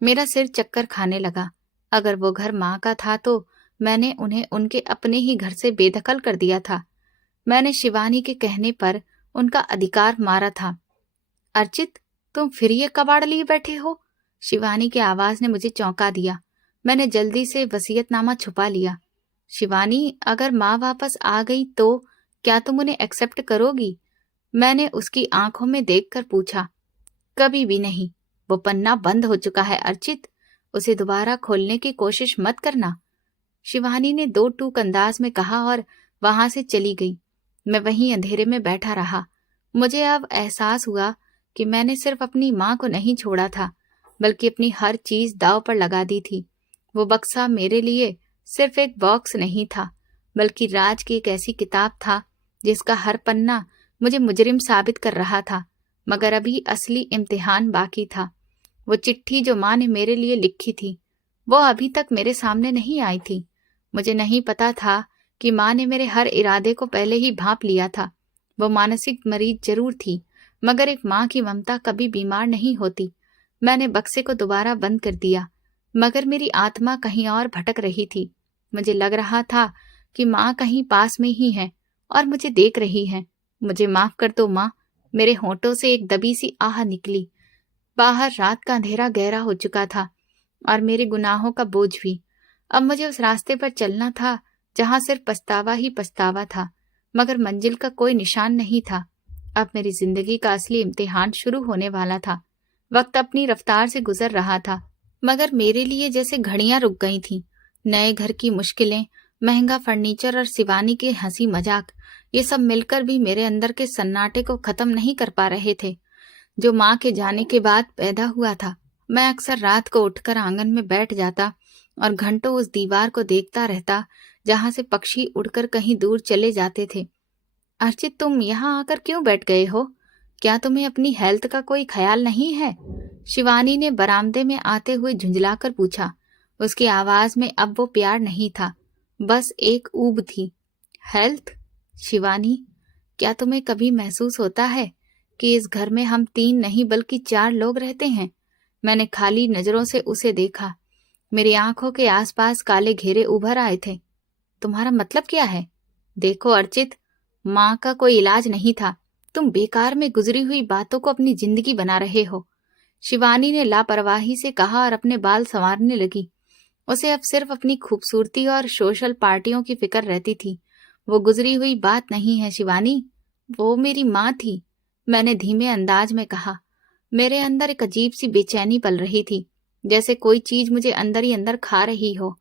मेरा सिर चक्कर खाने लगा। अगर वो घर माँ का था तो मैंने उन्हें उनके अपने ही घर से बेदखल कर दिया था। मैंने शिवानी के कहने पर उनका अधिकार मारा था। अर्चित, तुम फिर ये कबाड़ लिए बैठे हो? शिवानी की आवाज ने मुझे चौंका दिया। मैंने जल्दी से वसीयतनामा छुपा लिया। शिवानी, अगर माँ वापस आ गई तो क्या तुम उन्हें एक्सेप्ट करोगी? मैंने उसकी आंखों में देखकर पूछा। कभी भी नहीं। वो पन्ना बंद हो चुका है अर्चित, उसे दोबारा खोलने की कोशिश मत करना। शिवानी ने दो टूक अंदाज में कहा और वहां से चली गई। मैं वहीं अंधेरे में बैठा रहा। मुझे अब एहसास हुआ कि मैंने सिर्फ अपनी माँ को नहीं छोड़ा था, बल्कि अपनी हर चीज दांव पर लगा दी थी। वो बक्सा मेरे लिए सिर्फ एक बॉक्स नहीं था, बल्कि राज की एक ऐसी किताब था जिसका हर पन्ना मुझे मुजरिम साबित कर रहा था। मगर अभी असली इम्तिहान बाकी था। वो चिट्ठी जो माँ ने मेरे लिए लिखी थी, वो अभी तक मेरे सामने नहीं आई थी। मुझे नहीं पता था कि माँ ने मेरे हर इरादे को पहले ही भांप लिया था। वो मानसिक मरीज जरूर थी, मगर एक माँ की ममता कभी बीमार नहीं होती। मैंने बक्से को दोबारा बंद कर दिया, मगर मेरी आत्मा कहीं और भटक रही थी। मुझे लग रहा था कि माँ कहीं पास में ही है और मुझे देख रही है। मुझे माफ कर दो माँ। मेरे होंठों से एक दबी सी आह निकली। बाहर रात का अंधेरा गहरा हो चुका था और मेरे गुनाहों का बोझ भी। अब मुझे उस रास्ते पर चलना था जहां सिर्फ पछतावा ही पछतावा था, मगर मंजिल का कोई निशान नहीं था। अब मेरी जिंदगी का असली इम्तिहान शुरू होने वाला था। वक्त अपनी रफ्तार से गुजर रहा था, मगर मेरे लिए जैसे घड़ियां रुक गई थीं। नए घर की मुश्किलें, महंगा फर्नीचर और शिवानी के हंसी मजाक, ये सब मिलकर भी मेरे अंदर के सन्नाटे को खत्म नहीं कर पा रहे थे, जो माँ के जाने के बाद पैदा हुआ था। मैं अक्सर रात को उठकर आंगन में बैठ जाता और घंटों उस दीवार को देखता रहता जहां से पक्षी उड़कर कहीं दूर चले जाते थे। अर्चित, तुम यहाँ आकर क्यों बैठ गए हो? क्या तुम्हें अपनी हेल्थ का कोई ख्याल नहीं है? शिवानी ने बरामदे में आते हुए झुंझलाकर पूछा। उसकी आवाज में अब वो प्यार नहीं था, बस एक ऊब थी। हेल्थ? शिवानी, क्या तुम्हें कभी महसूस होता है कि इस घर में हम 3 नहीं बल्कि 4 लोग रहते हैं? मैंने खाली नजरों से उसे देखा। मेरी आंखों के आसपास काले घेरे उभर आए थे। तुम्हारा मतलब क्या है? देखो अर्चित, माँ का कोई इलाज नहीं था। तुम बेकार में गुजरी हुई बातों को अपनी जिंदगी बना रहे हो। शिवानी ने लापरवाही से कहा और अपने बाल संवारने लगी। उसे अब सिर्फ अपनी खूबसूरती और सोशल पार्टियों की फिक्र रहती थी। वो गुजरी हुई बात नहीं है शिवानी, वो मेरी माँ थी। मैंने धीमे अंदाज में कहा। मेरे अंदर एक अजीब सी बेचैनी पल रही थी, जैसे कोई चीज मुझे अंदर ही अंदर खा रही हो।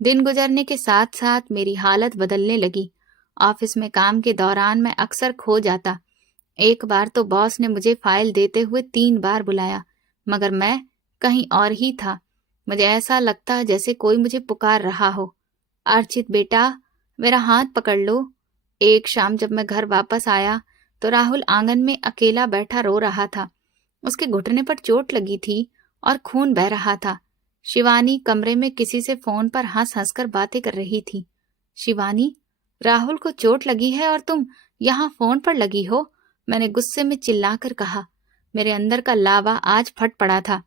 दिन गुजरने के साथ साथ मेरी हालत बदलने लगी। ऑफिस में काम के दौरान मैं अक्सर खो जाता। एक बार तो बॉस ने मुझे फाइल देते हुए 3 बार बुलाया, मगर मैं कहीं और ही था। मुझे ऐसा लगता जैसे कोई मुझे पुकार रहा हो। अर्चित बेटा, मेरा हाथ पकड़ लो। एक शाम जब मैं घर वापस आया तो राहुल आंगन में अकेला बैठा रो रहा था। उसके घुटने पर चोट लगी थी और खून बह रहा था। शिवानी कमरे में किसी से फोन पर हंस हंसकर बातें कर रही थी। शिवानी, राहुल को चोट लगी है और तुम यहाँ फोन पर लगी हो? मैंने गुस्से में चिल्लाकर कहा। मेरे अंदर का लावा आज फट पड़ा था।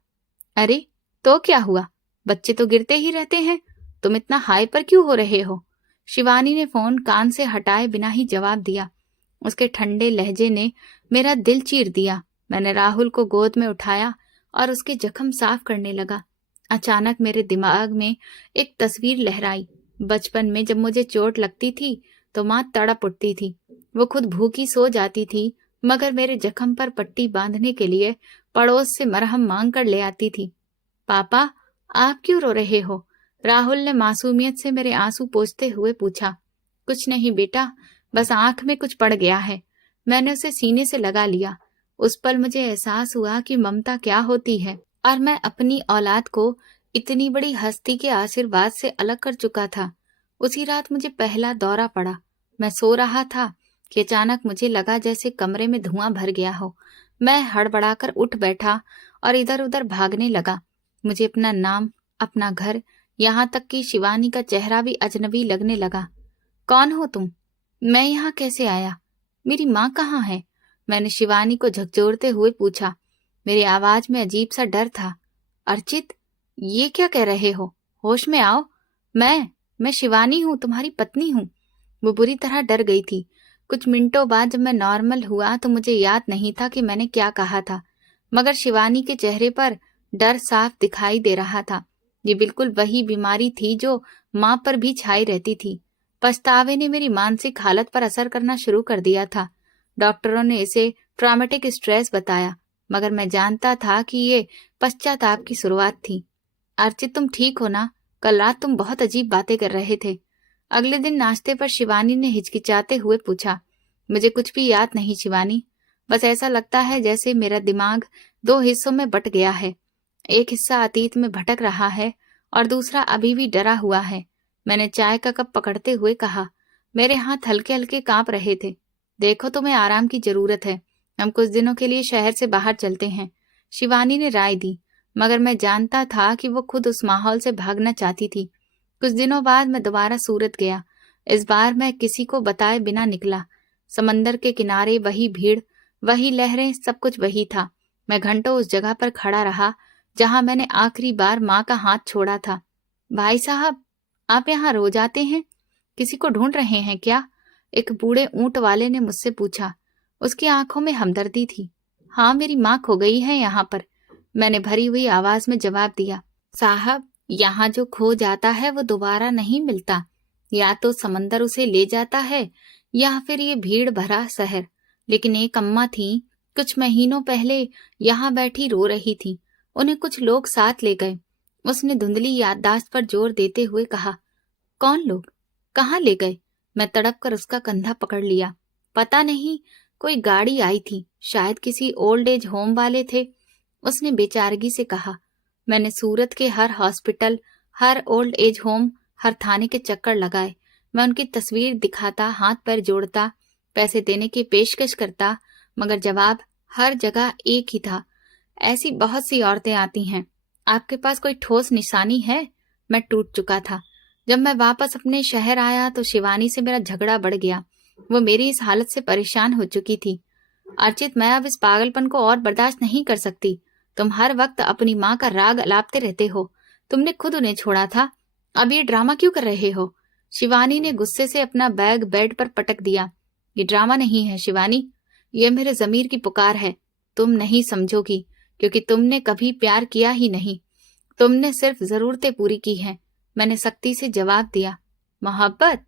अरे तो क्या हुआ? बच्चे तो गिरते ही रहते हैं, तुम इतना हाइपर क्यों हो रहे हो? शिवानी ने फोन कान से हटाए बिना ही जवाब दिया। उसके ठंडे लहजे ने मेरा दिल चीर दिया। मैंने राहुल को गोद में उठाया और उसके जख्म साफ करने लगा। अचानक मेरे दिमाग में एक तस्वीर लहराई। बचपन में जब मुझे चोट लगती थी तो माँ तड़प उठती थी। वो खुद भूखी सो जाती थी, मगर मेरे जख्म पर पट्टी बांधने के लिए पड़ोस से मरहम मांग कर ले आती थी। पापा, आप क्यों रो रहे हो? राहुल ने मासूमियत से मेरे आंसू पोंछते हुए पूछा। कुछ नहीं बेटा, बस आंख में कुछ पड़ गया है। मैंने उसे सीने से लगा लिया। उस पल मुझे एहसास हुआ कि ममता क्या होती है, और मैं अपनी औलाद को इतनी बड़ी हस्ती के आशीर्वाद से अलग कर चुका था। उसी रात मुझे पहला दौरा पड़ा। मैं सो रहा था कि अचानक मुझे लगा जैसे कमरे में धुआं भर गया हो। मैं हड़बड़ाकर उठ बैठा और इधर उधर भागने लगा। मुझे अपना नाम, अपना घर, यहाँ तक कि शिवानी का चेहरा भी अजनबी लगने लगा। कौन हो तुम? मैं यहाँ कैसे आया? मेरी माँ कहाँ है? मैंने शिवानी को झकझोरते हुए पूछा। मेरी आवाज में अजीब सा डर था। अर्चित, ये क्या कह रहे हो? होश में आओ। मैं शिवानी हूँ, तुम्हारी पत्नी हूँ। वो बुरी तरह डर गई थी। कुछ मिनटों बाद जब मैं नॉर्मल हुआ तो मुझे याद नहीं था कि मैंने क्या कहा था, मगर शिवानी के चेहरे पर डर साफ दिखाई दे रहा था। ये बिल्कुल वही बीमारी थी जो माँ पर भी छाई रहती थी। पछतावे ने मेरी मानसिक हालत पर असर करना शुरू कर दिया था। डॉक्टरों ने इसे ट्रॉमेटिक स्ट्रेस बताया, मगर मैं जानता था कि ये पश्चाताप की शुरुआत थी। अर्चित, तुम ठीक हो ना? कल रात तुम बहुत अजीब बातें कर रहे थे। अगले दिन नाश्ते पर शिवानी ने हिचकिचाते हुए पूछा। मुझे कुछ भी याद नहीं शिवानी, बस ऐसा लगता है जैसे मेरा दिमाग दो हिस्सों में बट गया है। एक हिस्सा अतीत में भटक रहा है और दूसरा अभी भी डरा हुआ है। मैंने चाय का कप पकड़ते हुए कहा। मेरे हाथ हल्के हल्के कांप रहे थे। देखो, तुम्हें आराम की जरूरत है, हम कुछ दिनों के लिए शहर से बाहर चलते हैं, शिवानी ने राय दी। मगर मैं जानता था कि वो खुद उस माहौल से भागना चाहती थी। कुछ दिनों बाद मैं दोबारा सूरत गया। इस बार मैं किसी को बताए बिना निकला। समंदर के किनारे वही भीड़, वही लहरें, सब कुछ वही था। मैं घंटों उस जगह पर खड़ा रहा जहां मैंने आखिरी बार माँ का हाथ छोड़ा था। भाई साहब, आप यहाँ रोज आते हैं? किसी को ढूंढ रहे हैं क्या? एक बूढ़े ऊंट वाले ने मुझसे पूछा। उसकी आंखों में हमदर्दी थी। हाँ, मेरी माँ खो गई है यहाँ पर, मैंने भरी हुई आवाज में जवाब दिया। साहब, यहाँ जो खो जाता है वो दोबारा नहीं मिलता। या तो समंदर उसे ले जाता है या फिर ये भीड़ भरा शहर। लेकिन एक अम्मा थी, कुछ महीनों पहले यहाँ बैठी रो रही थी। उन्हें कुछ लोग साथ ले गए। उसने धुंधली याददाश्त पर जोर देते हुए कहा। कौन लोग? कहाँ ले गए? मैं तड़प कर उसका कंधा पकड़ लिया। पता नहीं, कोई गाड़ी आई थी, शायद किसी ओल्ड एज होम वाले थे, उसने बेचारगी से कहा। मैंने सूरत के हर हॉस्पिटल, हर ओल्ड एज होम, हर थाने के चक्कर लगाए। मैं उनकी तस्वीर दिखाता, हाथ पैर जोड़ता, पैसे देने की पेशकश करता, मगर जवाब हर जगह एक ही था। ऐसी बहुत सी औरतें आती हैं, आपके पास कोई ठोस निशानी है? मैं टूट चुका था। जब मैं वापस अपने शहर आया तो शिवानी से मेरा झगड़ा बढ़ गया। वो मेरी इस हालत से परेशान हो चुकी थी। अर्चित, मैं अब इस पागलपन को और बर्दाश्त नहीं कर सकती। तुम हर वक्त अपनी माँ का राग अलापते रहते हो। तुमने खुद उन्हें छोड़ा था, अब ये ड्रामा क्यों कर रहे हो? शिवानी ने गुस्से से अपना बैग बेड पर पटक दिया। ये ड्रामा नहीं है शिवानी, ये मेरे जमीर की पुकार है। तुम नहीं समझोगी क्योंकि तुमने कभी प्यार किया ही नहीं, तुमने सिर्फ जरूरतें पूरी की हैं। मैंने सख्ती से जवाब दिया। मोहब्बत?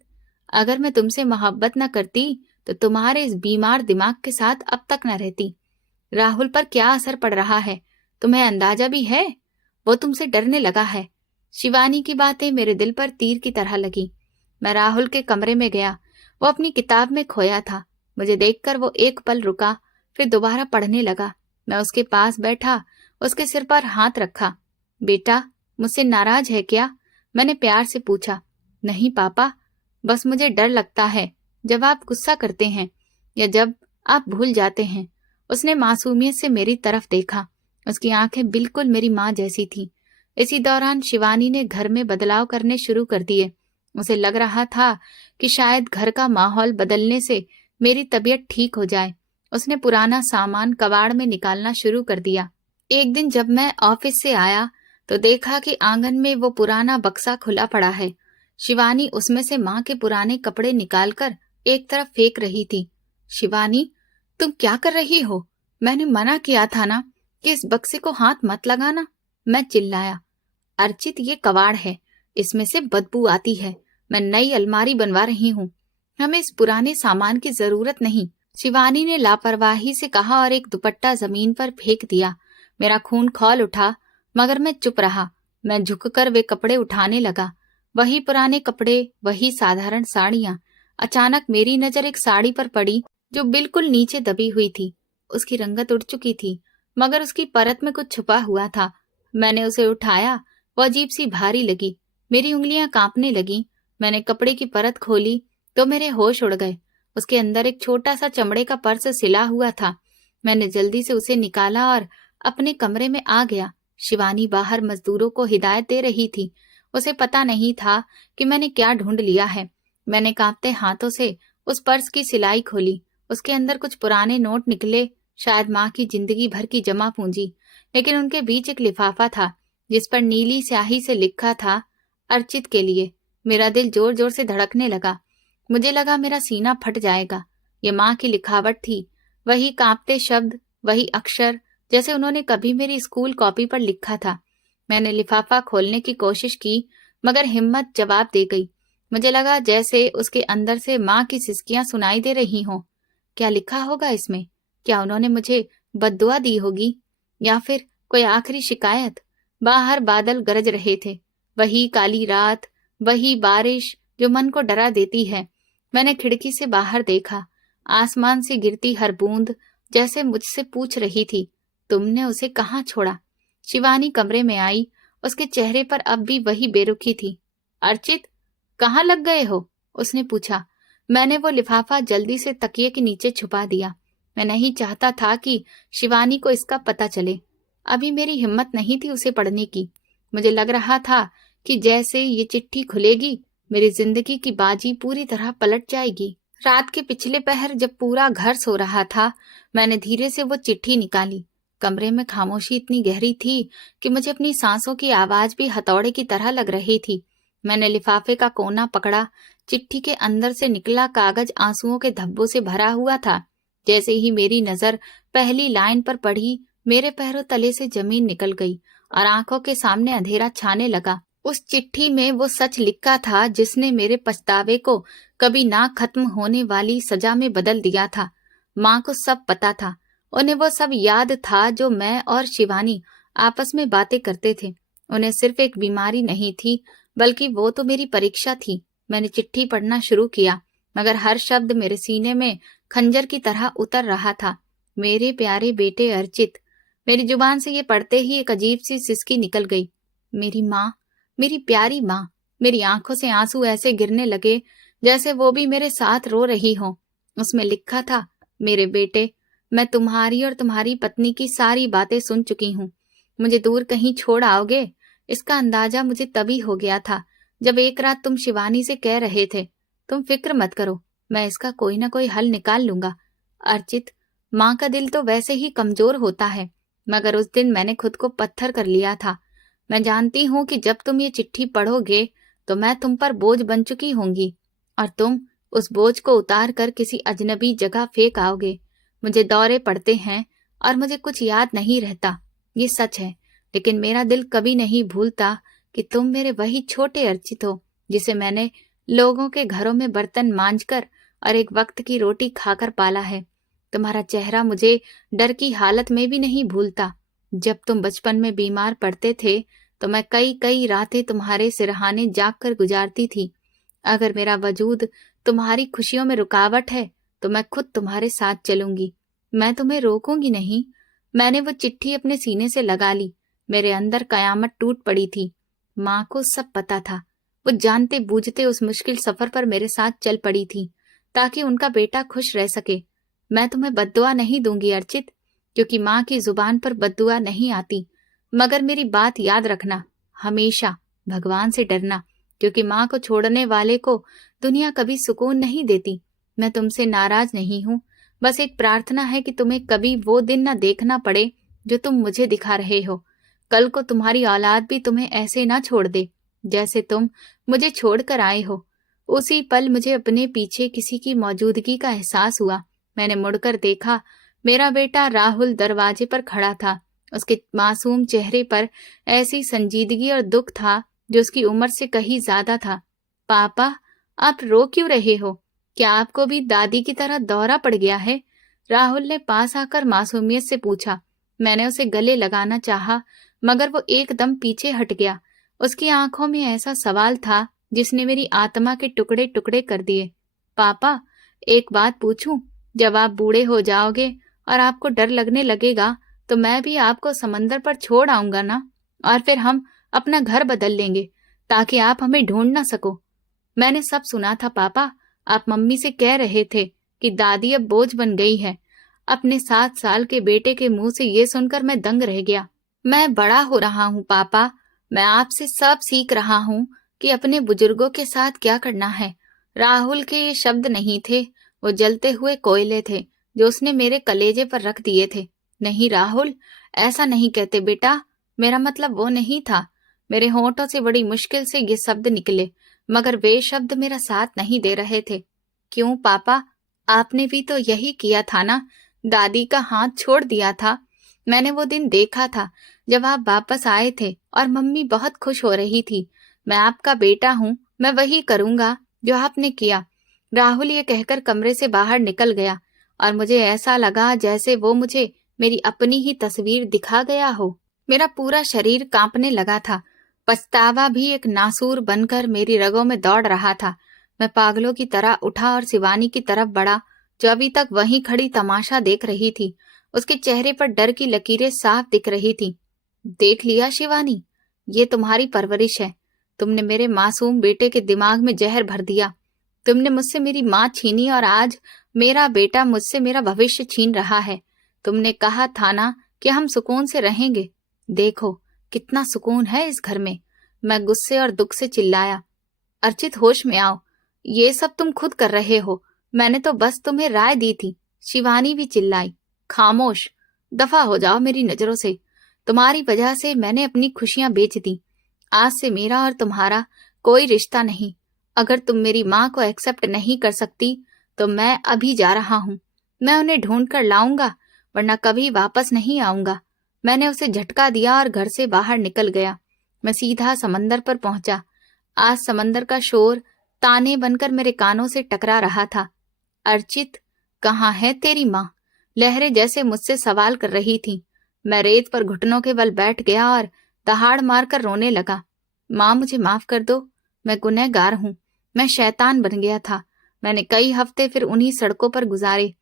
अगर मैं तुमसे मोहब्बत न करती तो तुम्हारे इस बीमार दिमाग के साथ अब तक न रहती। राहुल पर क्या असर पड़ रहा है तुम्हें अंदाजा भी है? वो तुमसे डरने लगा है। शिवानी की बातें मेरे दिल पर तीर की तरह लगी। मैं राहुल के कमरे में गया। वो अपनी किताब में खोया था। मुझे देखकर वो एक पल रुका, फिर दोबारा पढ़ने लगा। मैं उसके पास बैठा, उसके सिर पर हाथ रखा। बेटा, मुझसे नाराज है क्या? मैंने प्यार से पूछा। नहीं पापा, बस मुझे डर लगता है जब आप गुस्सा करते हैं या जब आप भूल जाते हैं। उसने मासूमियत से मेरी तरफ देखा। उसकी आंखें बिल्कुल मेरी माँ जैसी थी। इसी दौरान शिवानी ने घर में बदलाव करने शुरू कर दिए। उसे लग रहा था कि शायद घर का माहौल बदलने से मेरी तबीयत ठीक हो जाए। उसने पुराना सामान कबाड़ में निकालना शुरू कर दिया। एक दिन जब मैं ऑफिस से आया तो देखा कि आंगन में वो पुराना बक्सा खुला पड़ा है। शिवानी उसमें से माँ के पुराने कपड़े निकालकर एक तरफ फेंक रही थी। शिवानी, तुम क्या कर रही हो? मैंने मना किया था ना कि इस बक्से को हाथ मत लगाना, मैं चिल्लाया। अर्चित, ये कबाड़ है, इसमें से बदबू आती है। मैं नई अलमारी बनवा रही हूँ, हमें इस पुराने सामान की जरूरत नहीं, शिवानी ने लापरवाही से कहा और एक दुपट्टा जमीन पर फेंक दिया। मेरा खून खौल उठा, मगर मैं चुप रहा। मैं झुककर वे कपड़े उठाने लगा। वही पुराने कपड़े, वही साधारण साड़ियां। अचानक मेरी नजर एक साड़ी पर पड़ी जो बिल्कुल नीचे दबी हुई थी। उसकी रंगत उड़ चुकी थी, मगर उसकी परत में कुछ छुपा हुआ था। मैंने उसे उठाया। वो अजीब सी भारी लगी। मेरी उंगलियां कांपने लगी। मैंने कपड़े की परत खोली तो मेरे होश उड़ गए। उसके अंदर एक छोटा सा चमड़े का पर्स सिला हुआ था। मैंने जल्दी से उसे निकाला और अपने कमरे में आ गया। शिवानी बाहर मजदूरों को हिदायत दे रही थी। उसे पता नहीं था कि मैंने क्या ढूंढ लिया है। मैंने कांपते हाथों से उस पर्स की सिलाई खोली। उसके अंदर कुछ पुराने नोट निकले, शायद माँ की जिंदगी भर की जमा पूंजी। लेकिन उनके बीच एक लिफाफा था जिस पर नीली स्याही से लिखा था, अर्चित के लिए। मेरा दिल जोर जोर से धड़कने लगा। मुझे लगा मेरा सीना फट जाएगा। ये माँ की लिखावट थी, वही कांपते शब्द, वही अक्षर जैसे उन्होंने कभी मेरी स्कूल कॉपी पर लिखा था। मैंने लिफाफा खोलने की कोशिश की, मगर हिम्मत जवाब दे गई। मुझे लगा जैसे उसके अंदर से माँ की सिसकियां सुनाई दे रही हों। क्या लिखा होगा इसमें? क्या उन्होंने मुझे बद्दुआ दी होगी या फिर कोई आखिरी शिकायत? बाहर बादल गरज रहे थे। वही काली रात, वही बारिश जो मन को डरा देती है। मैंने खिड़की से बाहर देखा। आसमान से गिरती हर बूंद जैसे मुझसे पूछ रही थी, तुमने उसे कहाँ छोड़ा? शिवानी कमरे में आई। उसके चेहरे पर अब भी वही बेरुखी थी। अर्चित, कहाँ लग गए हो? उसने पूछा। मैंने वो लिफाफा जल्दी से तकिए के नीचे छुपा दिया। मैं नहीं चाहता था कि शिवानी को इसका पता चले। अभी मेरी हिम्मत नहीं थी उसे पढ़ने की। मुझे लग रहा था कि जैसे ये चिट्ठी खुलेगी, मेरी जिंदगी की बाजी पूरी तरह पलट जाएगी। रात के पिछले पहर जब पूरा घर सो रहा था, मैंने धीरे से वो चिट्ठी निकाली। कमरे में खामोशी इतनी गहरी थी कि मुझे अपनी सांसों की आवाज भी हथौड़े की तरह लग रही थी। मैंने लिफाफे का कोना पकड़ा। चिट्ठी के अंदर से निकला कागज आंसुओं के धब्बों से भरा हुआ था। जैसे ही मेरी नजर पहली लाइन पर पड़ी, मेरे पैरों तले से जमीन निकल गई और आंखों के सामने अंधेरा छाने लगा। उस चिट्ठी में वो सच लिखा था जिसने मेरे पछतावे को कभी ना खत्म होने वाली सजा में बदल दिया था। माँ को सब पता था। उन्हें वो सब याद था जो मैं और शिवानी आपस में बातें करते थे। उन्हें सिर्फ एक बीमारी नहीं थी, बल्कि वो तो मेरी परीक्षा थी। मैंने चिट्ठी पढ़ना शुरू किया, मगर हर शब्द मेरे सीने में खंजर की तरह उतर रहा था। मेरे प्यारे बेटे अर्चित। मेरी जुबान से ये पढ़ते ही एक अजीब सी सिसकी निकल गई। मेरी माँ, मेरी प्यारी माँ। मेरी आंखों से आंसू ऐसे गिरने लगे जैसे वो भी मेरे साथ रो रही हो। उसमें लिखा था, मेरे बेटे, मैं तुम्हारी और तुम्हारी पत्नी की सारी बातें सुन चुकी हूँ। मुझे दूर कहीं छोड़ आओगे, इसका अंदाजा मुझे तभी हो गया था जब एक रात तुम शिवानी से कह रहे थे, तुम फिक्र मत करो, मैं इसका कोई ना कोई हल निकाल लूंगा। अर्चित, माँ का दिल तो वैसे ही कमजोर होता है, मगर उस दिन मैंने खुद को पत्थर कर लिया था। मैं जानती हूँ कि जब तुम ये चिट्ठी पढ़ोगे तो मैं तुम पर बोझ बन चुकी होंगी और तुम उस बोझ को उतार कर किसी अजनबी जगह फेंक आओगे। मुझे दौरे पड़ते हैं और मुझे कुछ याद नहीं रहता, ये सच है, लेकिन मेरा दिल कभी नहीं भूलता कि तुम मेरे वही छोटे अर्चित हो जिसे मैंने लोगों के घरों में बर्तन मांजकर और एक वक्त की रोटी खाकर पाला है। तुम्हारा चेहरा मुझे डर की हालत में भी नहीं भूलता। जब तुम बचपन में बीमार पड़ते थे तो मैं कई कई रातें तुम्हारे सिरहाने जाग कर गुजारती थी। अगर मेरा वजूद तुम्हारी खुशियों में रुकावट है तो मैं खुद तुम्हारे साथ चलूंगी, मैं तुम्हें रोकूंगी नहीं। मैंने वो चिट्ठी अपने सीने से लगा ली। मेरे अंदर कयामत टूट पड़ी थी। माँ को सब पता था। वो जानते बूझते उस मुश्किल सफर पर मेरे साथ चल पड़ी थी ताकि उनका बेटा खुश रह सके। मैं तुम्हें बद्दुआ नहीं दूंगी अर्चित, क्योंकि माँ की जुबान पर बद्दुआ नहीं आती। मगर मेरी बात याद रखना, हमेशा भगवान से डरना, क्योंकि माँ को छोड़ने वाले को दुनिया कभी सुकून नहीं देती। मैं तुमसे नाराज नहीं हूँ, बस एक प्रार्थना है कि तुम्हें कभी वो दिन न देखना पड़े जो तुम मुझे दिखा रहे हो। कल को तुम्हारी औलाद भी तुम्हें ऐसे ना छोड़ दे जैसे तुम मुझे छोड़कर आए हो। उसी पल मुझे अपने पीछे किसी की मौजूदगी का एहसास हुआ। मैंने मुड़कर देखा, मेरा बेटा राहुल दरवाजे पर खड़ा था। उसके मासूम चेहरे पर ऐसी संजीदगी और दुख था जो उसकी उम्र से कहीं ज्यादा था। पापा, आप रो क्यों रहे हो? क्या आपको भी दादी की तरह दौरा पड़ गया है? राहुल ने पास आकर मासूमियत से पूछा। मैंने उसे गले लगाना चाहा, मगर वो एकदम पीछे हट गया। उसकी आंखों में ऐसा सवाल था जिसने मेरी आत्मा के टुकड़े टुकड़े कर दिए। पापा, एक बात पूछूं? जब आप बूढ़े हो जाओगे और आपको डर लगने लगेगा तो मैं भी आपको समंदर पर छोड़ आऊंगा ना, और फिर हम अपना घर बदल लेंगे ताकि आप हमें ढूंढ ना सको। मैंने सब सुना था पापा। आप मम्मी से कह रहे थे कि दादी अब बोझ बन गई है। अपने 7 साल के बेटे के मुंह से ये सुनकर मैं दंग रह गया। मैं बड़ा हो रहा हूँ पापा, मैं आपसे सब सीख रहा हूँ कि अपने बुजुर्गों के साथ क्या करना है। राहुल के ये शब्द नहीं थे, वो जलते हुए कोयले थे जो उसने मेरे कलेजे पर रख दिए थे। नहीं राहुल, ऐसा नहीं कहते बेटा, मेरा मतलब वो नहीं था। मेरे होंठों से बड़ी मुश्किल से ये शब्द निकले, मगर वे शब्द मेरा साथ नहीं दे रहे थे। क्यों पापा, आपने भी तो यही किया था ना, दादी का हाथ छोड़ दिया था। मैंने वो दिन देखा था जब आप वापस आए थे और मम्मी बहुत खुश हो रही थी। मैं आपका बेटा हूँ, मैं वही करूंगा जो आपने किया। राहुल ये कहकर कमरे से बाहर निकल गया और मुझे ऐसा लगा जैसे वो मुझे मेरी अपनी ही तस्वीर दिखा गया हो। मेरा पूरा शरीर कांपने लगा था। पछतावा भी एक नासूर बनकर मेरी रगों में दौड़ रहा था। मैं पागलों की तरह उठा और शिवानी की तरफ बढ़ा, जो अभी तक वहीं खड़ी तमाशा देख रही थी। उसके चेहरे पर डर की लकीरें साफ दिख रही थी। देख लिया शिवानी, ये तुम्हारी परवरिश है। तुमने मेरे मासूम बेटे के दिमाग में जहर भर दिया। तुमने मुझसे मेरी माँ छीनी और आज मेरा बेटा मुझसे मेरा भविष्य छीन रहा है। तुमने कहा था ना कि हम सुकून से रहेंगे। देखो कितना सुकून है इस घर में। मैं गुस्से और दुख से चिल्लाया, अर्चित होश में आओ, ये सब तुम खुद कर रहे हो। मैंने तो बस तुम्हें राय दी थी। शिवानी भी चिल्लाई, खामोश, दफा हो जाओ मेरी नजरों से। तुम्हारी वजह से मैंने अपनी खुशियां बेच दी। आज से मेरा और तुम्हारा कोई रिश्ता नहीं। अगर तुम मेरी माँ को एक्सेप्ट नहीं कर सकती तो मैं अभी जा रहा हूँ। मैं उन्हें ढूंढ कर लाऊंगा, वरना कभी वापस नहीं आऊंगा। मैंने उसे झटका दिया और घर से बाहर निकल गया। मैं सीधा समंदर पर पहुंचा। आज समंदर का शोर ताने बनकर मेरे कानों से टकरा रहा था। अर्चित, कहाँ है तेरी माँ? लहरें जैसे मुझसे सवाल कर रही थी। मैं रेत पर घुटनों के बल बैठ गया और दहाड़ मारकर रोने लगा। माँ, मुझे माफ कर दो। मैं गुनहगार हूँ। मैं शैतान बन गया था। मैंने कई हफ्ते फिर उन्हीं सड़कों पर गुजारे।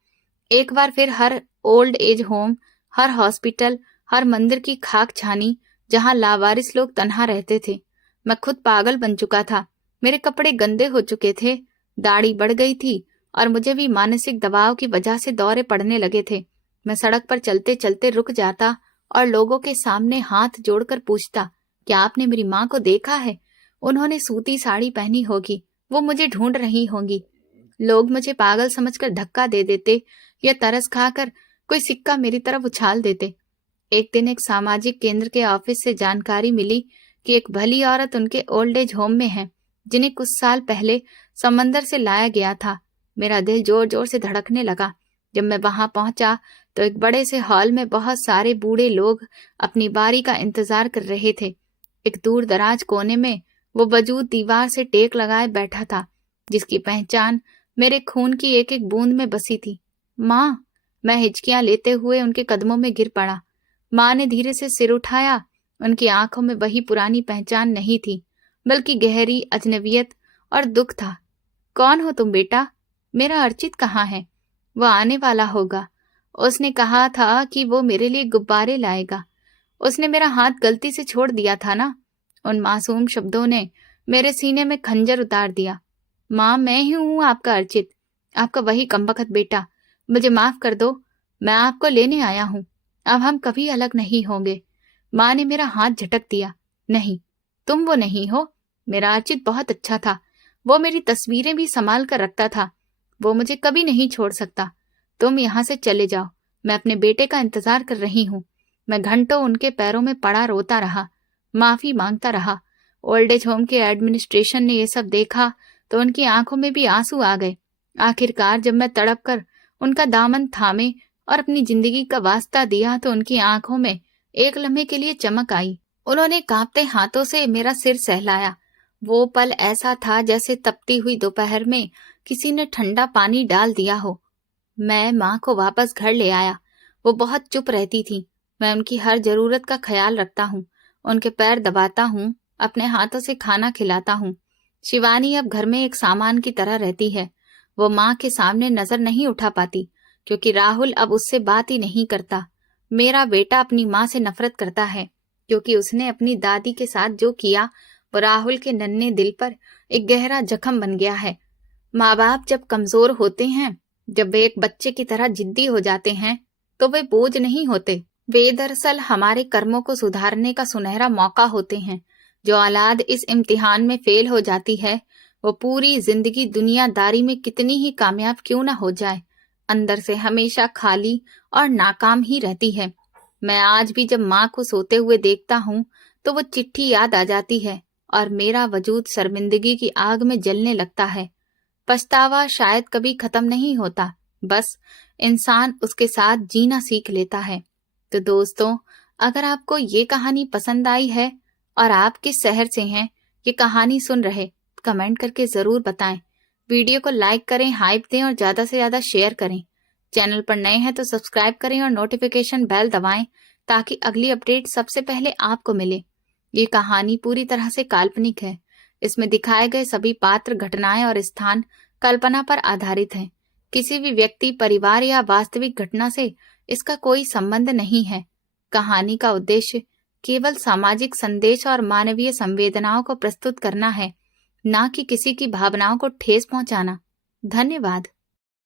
एक बार फिर हर ओल्ड एज होम, हर हॉस्पिटल, हर मंदिर की खाक छानी जहां लावारिस लोग तन्हा रहते थे। मैं खुद पागल बन चुका था। मेरे कपड़े गंदे हो चुके थे, दाढ़ी बढ़ गई थी और मुझे भी मानसिक दबाव की वजह से दौरे पड़ने लगे थे। मैं सड़क पर चलते चलते रुक जाता और लोगों के सामने हाथ जोड़कर पूछता, क्या आपने मेरी माँ को देखा है? उन्होंने सूती साड़ी पहनी होगी, वो मुझे ढूंढ रही होंगी। लोग मुझे पागल समझकर धक्का दे देते या तरस खाकर कोई सिक्का मेरी तरफ उछाल देते। एक दिन एक सामाजिक केंद्र के ऑफिस से जानकारी मिली कि एक भली औरत उनके ओल्ड एज होम में है, जिन्हें कुछ साल पहले समंदर से लाया गया था। मेरा दिल जोर जोर से धड़कने लगा। जब मैं वहां पहुंचा तो एक बड़े से हॉल में बहुत सारे बूढ़े लोग अपनी बारी का इंतजार कर रहे थे। एक दूर दराज कोने में वो वजूद दीवार से टेक लगाए बैठा था, जिसकी पहचान मेरे खून की एक एक बूंद में बसी थी। माँ! मैं हिचकियां लेते हुए उनके कदमों में गिर पड़ा। माँ ने धीरे से सिर उठाया। उनकी आंखों में वही पुरानी पहचान नहीं थी, बल्कि गहरी अजनबियत और दुख था। कौन हो तुम बेटा? मेरा अर्चित कहाँ है? वो आने वाला होगा। उसने कहा था कि वो मेरे लिए गुब्बारे लाएगा। उसने मेरा हाथ गलती से छोड़ दिया था ना। उन मासूम शब्दों ने मेरे सीने में खंजर उतार दिया। माँ, मैं ही हूँ आपका अर्चित, आपका वही कमबख्त बेटा। मुझे माफ कर दो, मैं आपको लेने आया हूँ। अब हम कभी अलग नहीं होंगे। माँ ने मेरा हाथ झटक दिया। नहीं, तुम वो नहीं हो। मेरा अर्चित बहुत अच्छा था। वो मेरी तस्वीरें भी संभाल कर रखता था। वो मुझे कभी नहीं छोड़ सकता। तुम यहाँ से चले जाओ, मैं अपने बेटे का इंतजार कर रही हूँ। मैं घंटों उनके पैरों में पड़ा रोता रहा, माफी मांगता रहा। ओल्ड एज होम के एडमिनिस्ट्रेशन ने ये सब देखा तो उनकी आंखों में भी आंसू आ गए। आखिरकार जब मैं तड़प कर उनका दामन थामे और अपनी जिंदगी का वास्ता दिया तो उनकी आंखों में एक लम्हे के लिए चमक आई। उन्होंने कांपते हाथों से मेरा सिर सहलाया। वो पल ऐसा था जैसे तपती हुई दोपहर में किसी ने ठंडा पानी डाल दिया हो। मैं माँ को वापस घर ले आया। वो बहुत चुप रहती थी। मैं उनकी हर जरूरत का ख्याल रखता हूँ, उनके पैर दबाता हूँ, अपने हाथों से खाना खिलाता हूँ। शिवानी अब घर में एक सामान की तरह रहती है। वो माँ के सामने नजर नहीं उठा पाती क्योंकि राहुल अब उससे बात ही नहीं करता। मेरा बेटा अपनी माँ से नफरत करता है क्योंकि उसने अपनी दादी के साथ जो किया वो राहुल के नन्हे दिल पर एक गहरा जख्म बन गया है। माँ बाप जब कमजोर होते हैं, जब वे एक बच्चे की तरह जिद्दी हो जाते हैं, तो वे बोझ नहीं होते। वे दरअसल हमारे कर्मों को सुधारने का सुनहरा मौका होते हैं। जो औलाद इस इम्तिहान में फेल हो जाती है, वो पूरी जिंदगी दुनियादारी में कितनी ही कामयाब क्यों ना हो जाए, अंदर से हमेशा खाली और नाकाम ही रहती है। मैं आज भी जब माँ को सोते हुए देखता हूँ तो वो चिट्ठी याद आ जाती है और मेरा वजूद शर्मिंदगी की आग में जलने लगता है। पछतावा शायद कभी खत्म नहीं होता, बस इंसान उसके साथ जीना सीख लेता है। तो दोस्तों, अगर आपको ये कहानी पसंद आई है और आप किस शहर से हैं ये कहानी सुन रहे, कमेंट करके जरूर बताएं। वीडियो को लाइक करें, हाइप दें और ज्यादा से ज्यादा शेयर करें। चैनल पर नए हैं तो सब्सक्राइब करें और नोटिफिकेशन बेल दबाएं ताकि अगली अपडेट सबसे पहले आपको मिले। ये कहानी पूरी तरह से काल्पनिक है। इसमें दिखाए गए सभी पात्र, घटनाएं और स्थान कल्पना पर आधारित हैं। किसी भी व्यक्ति, परिवार या वास्तविक घटना से इसका कोई संबंध नहीं है। कहानी का उद्देश्य केवल सामाजिक संदेश और मानवीय संवेदनाओं को प्रस्तुत करना है, ना कि किसी की भावनाओं को ठेस पहुंचाना। धन्यवाद।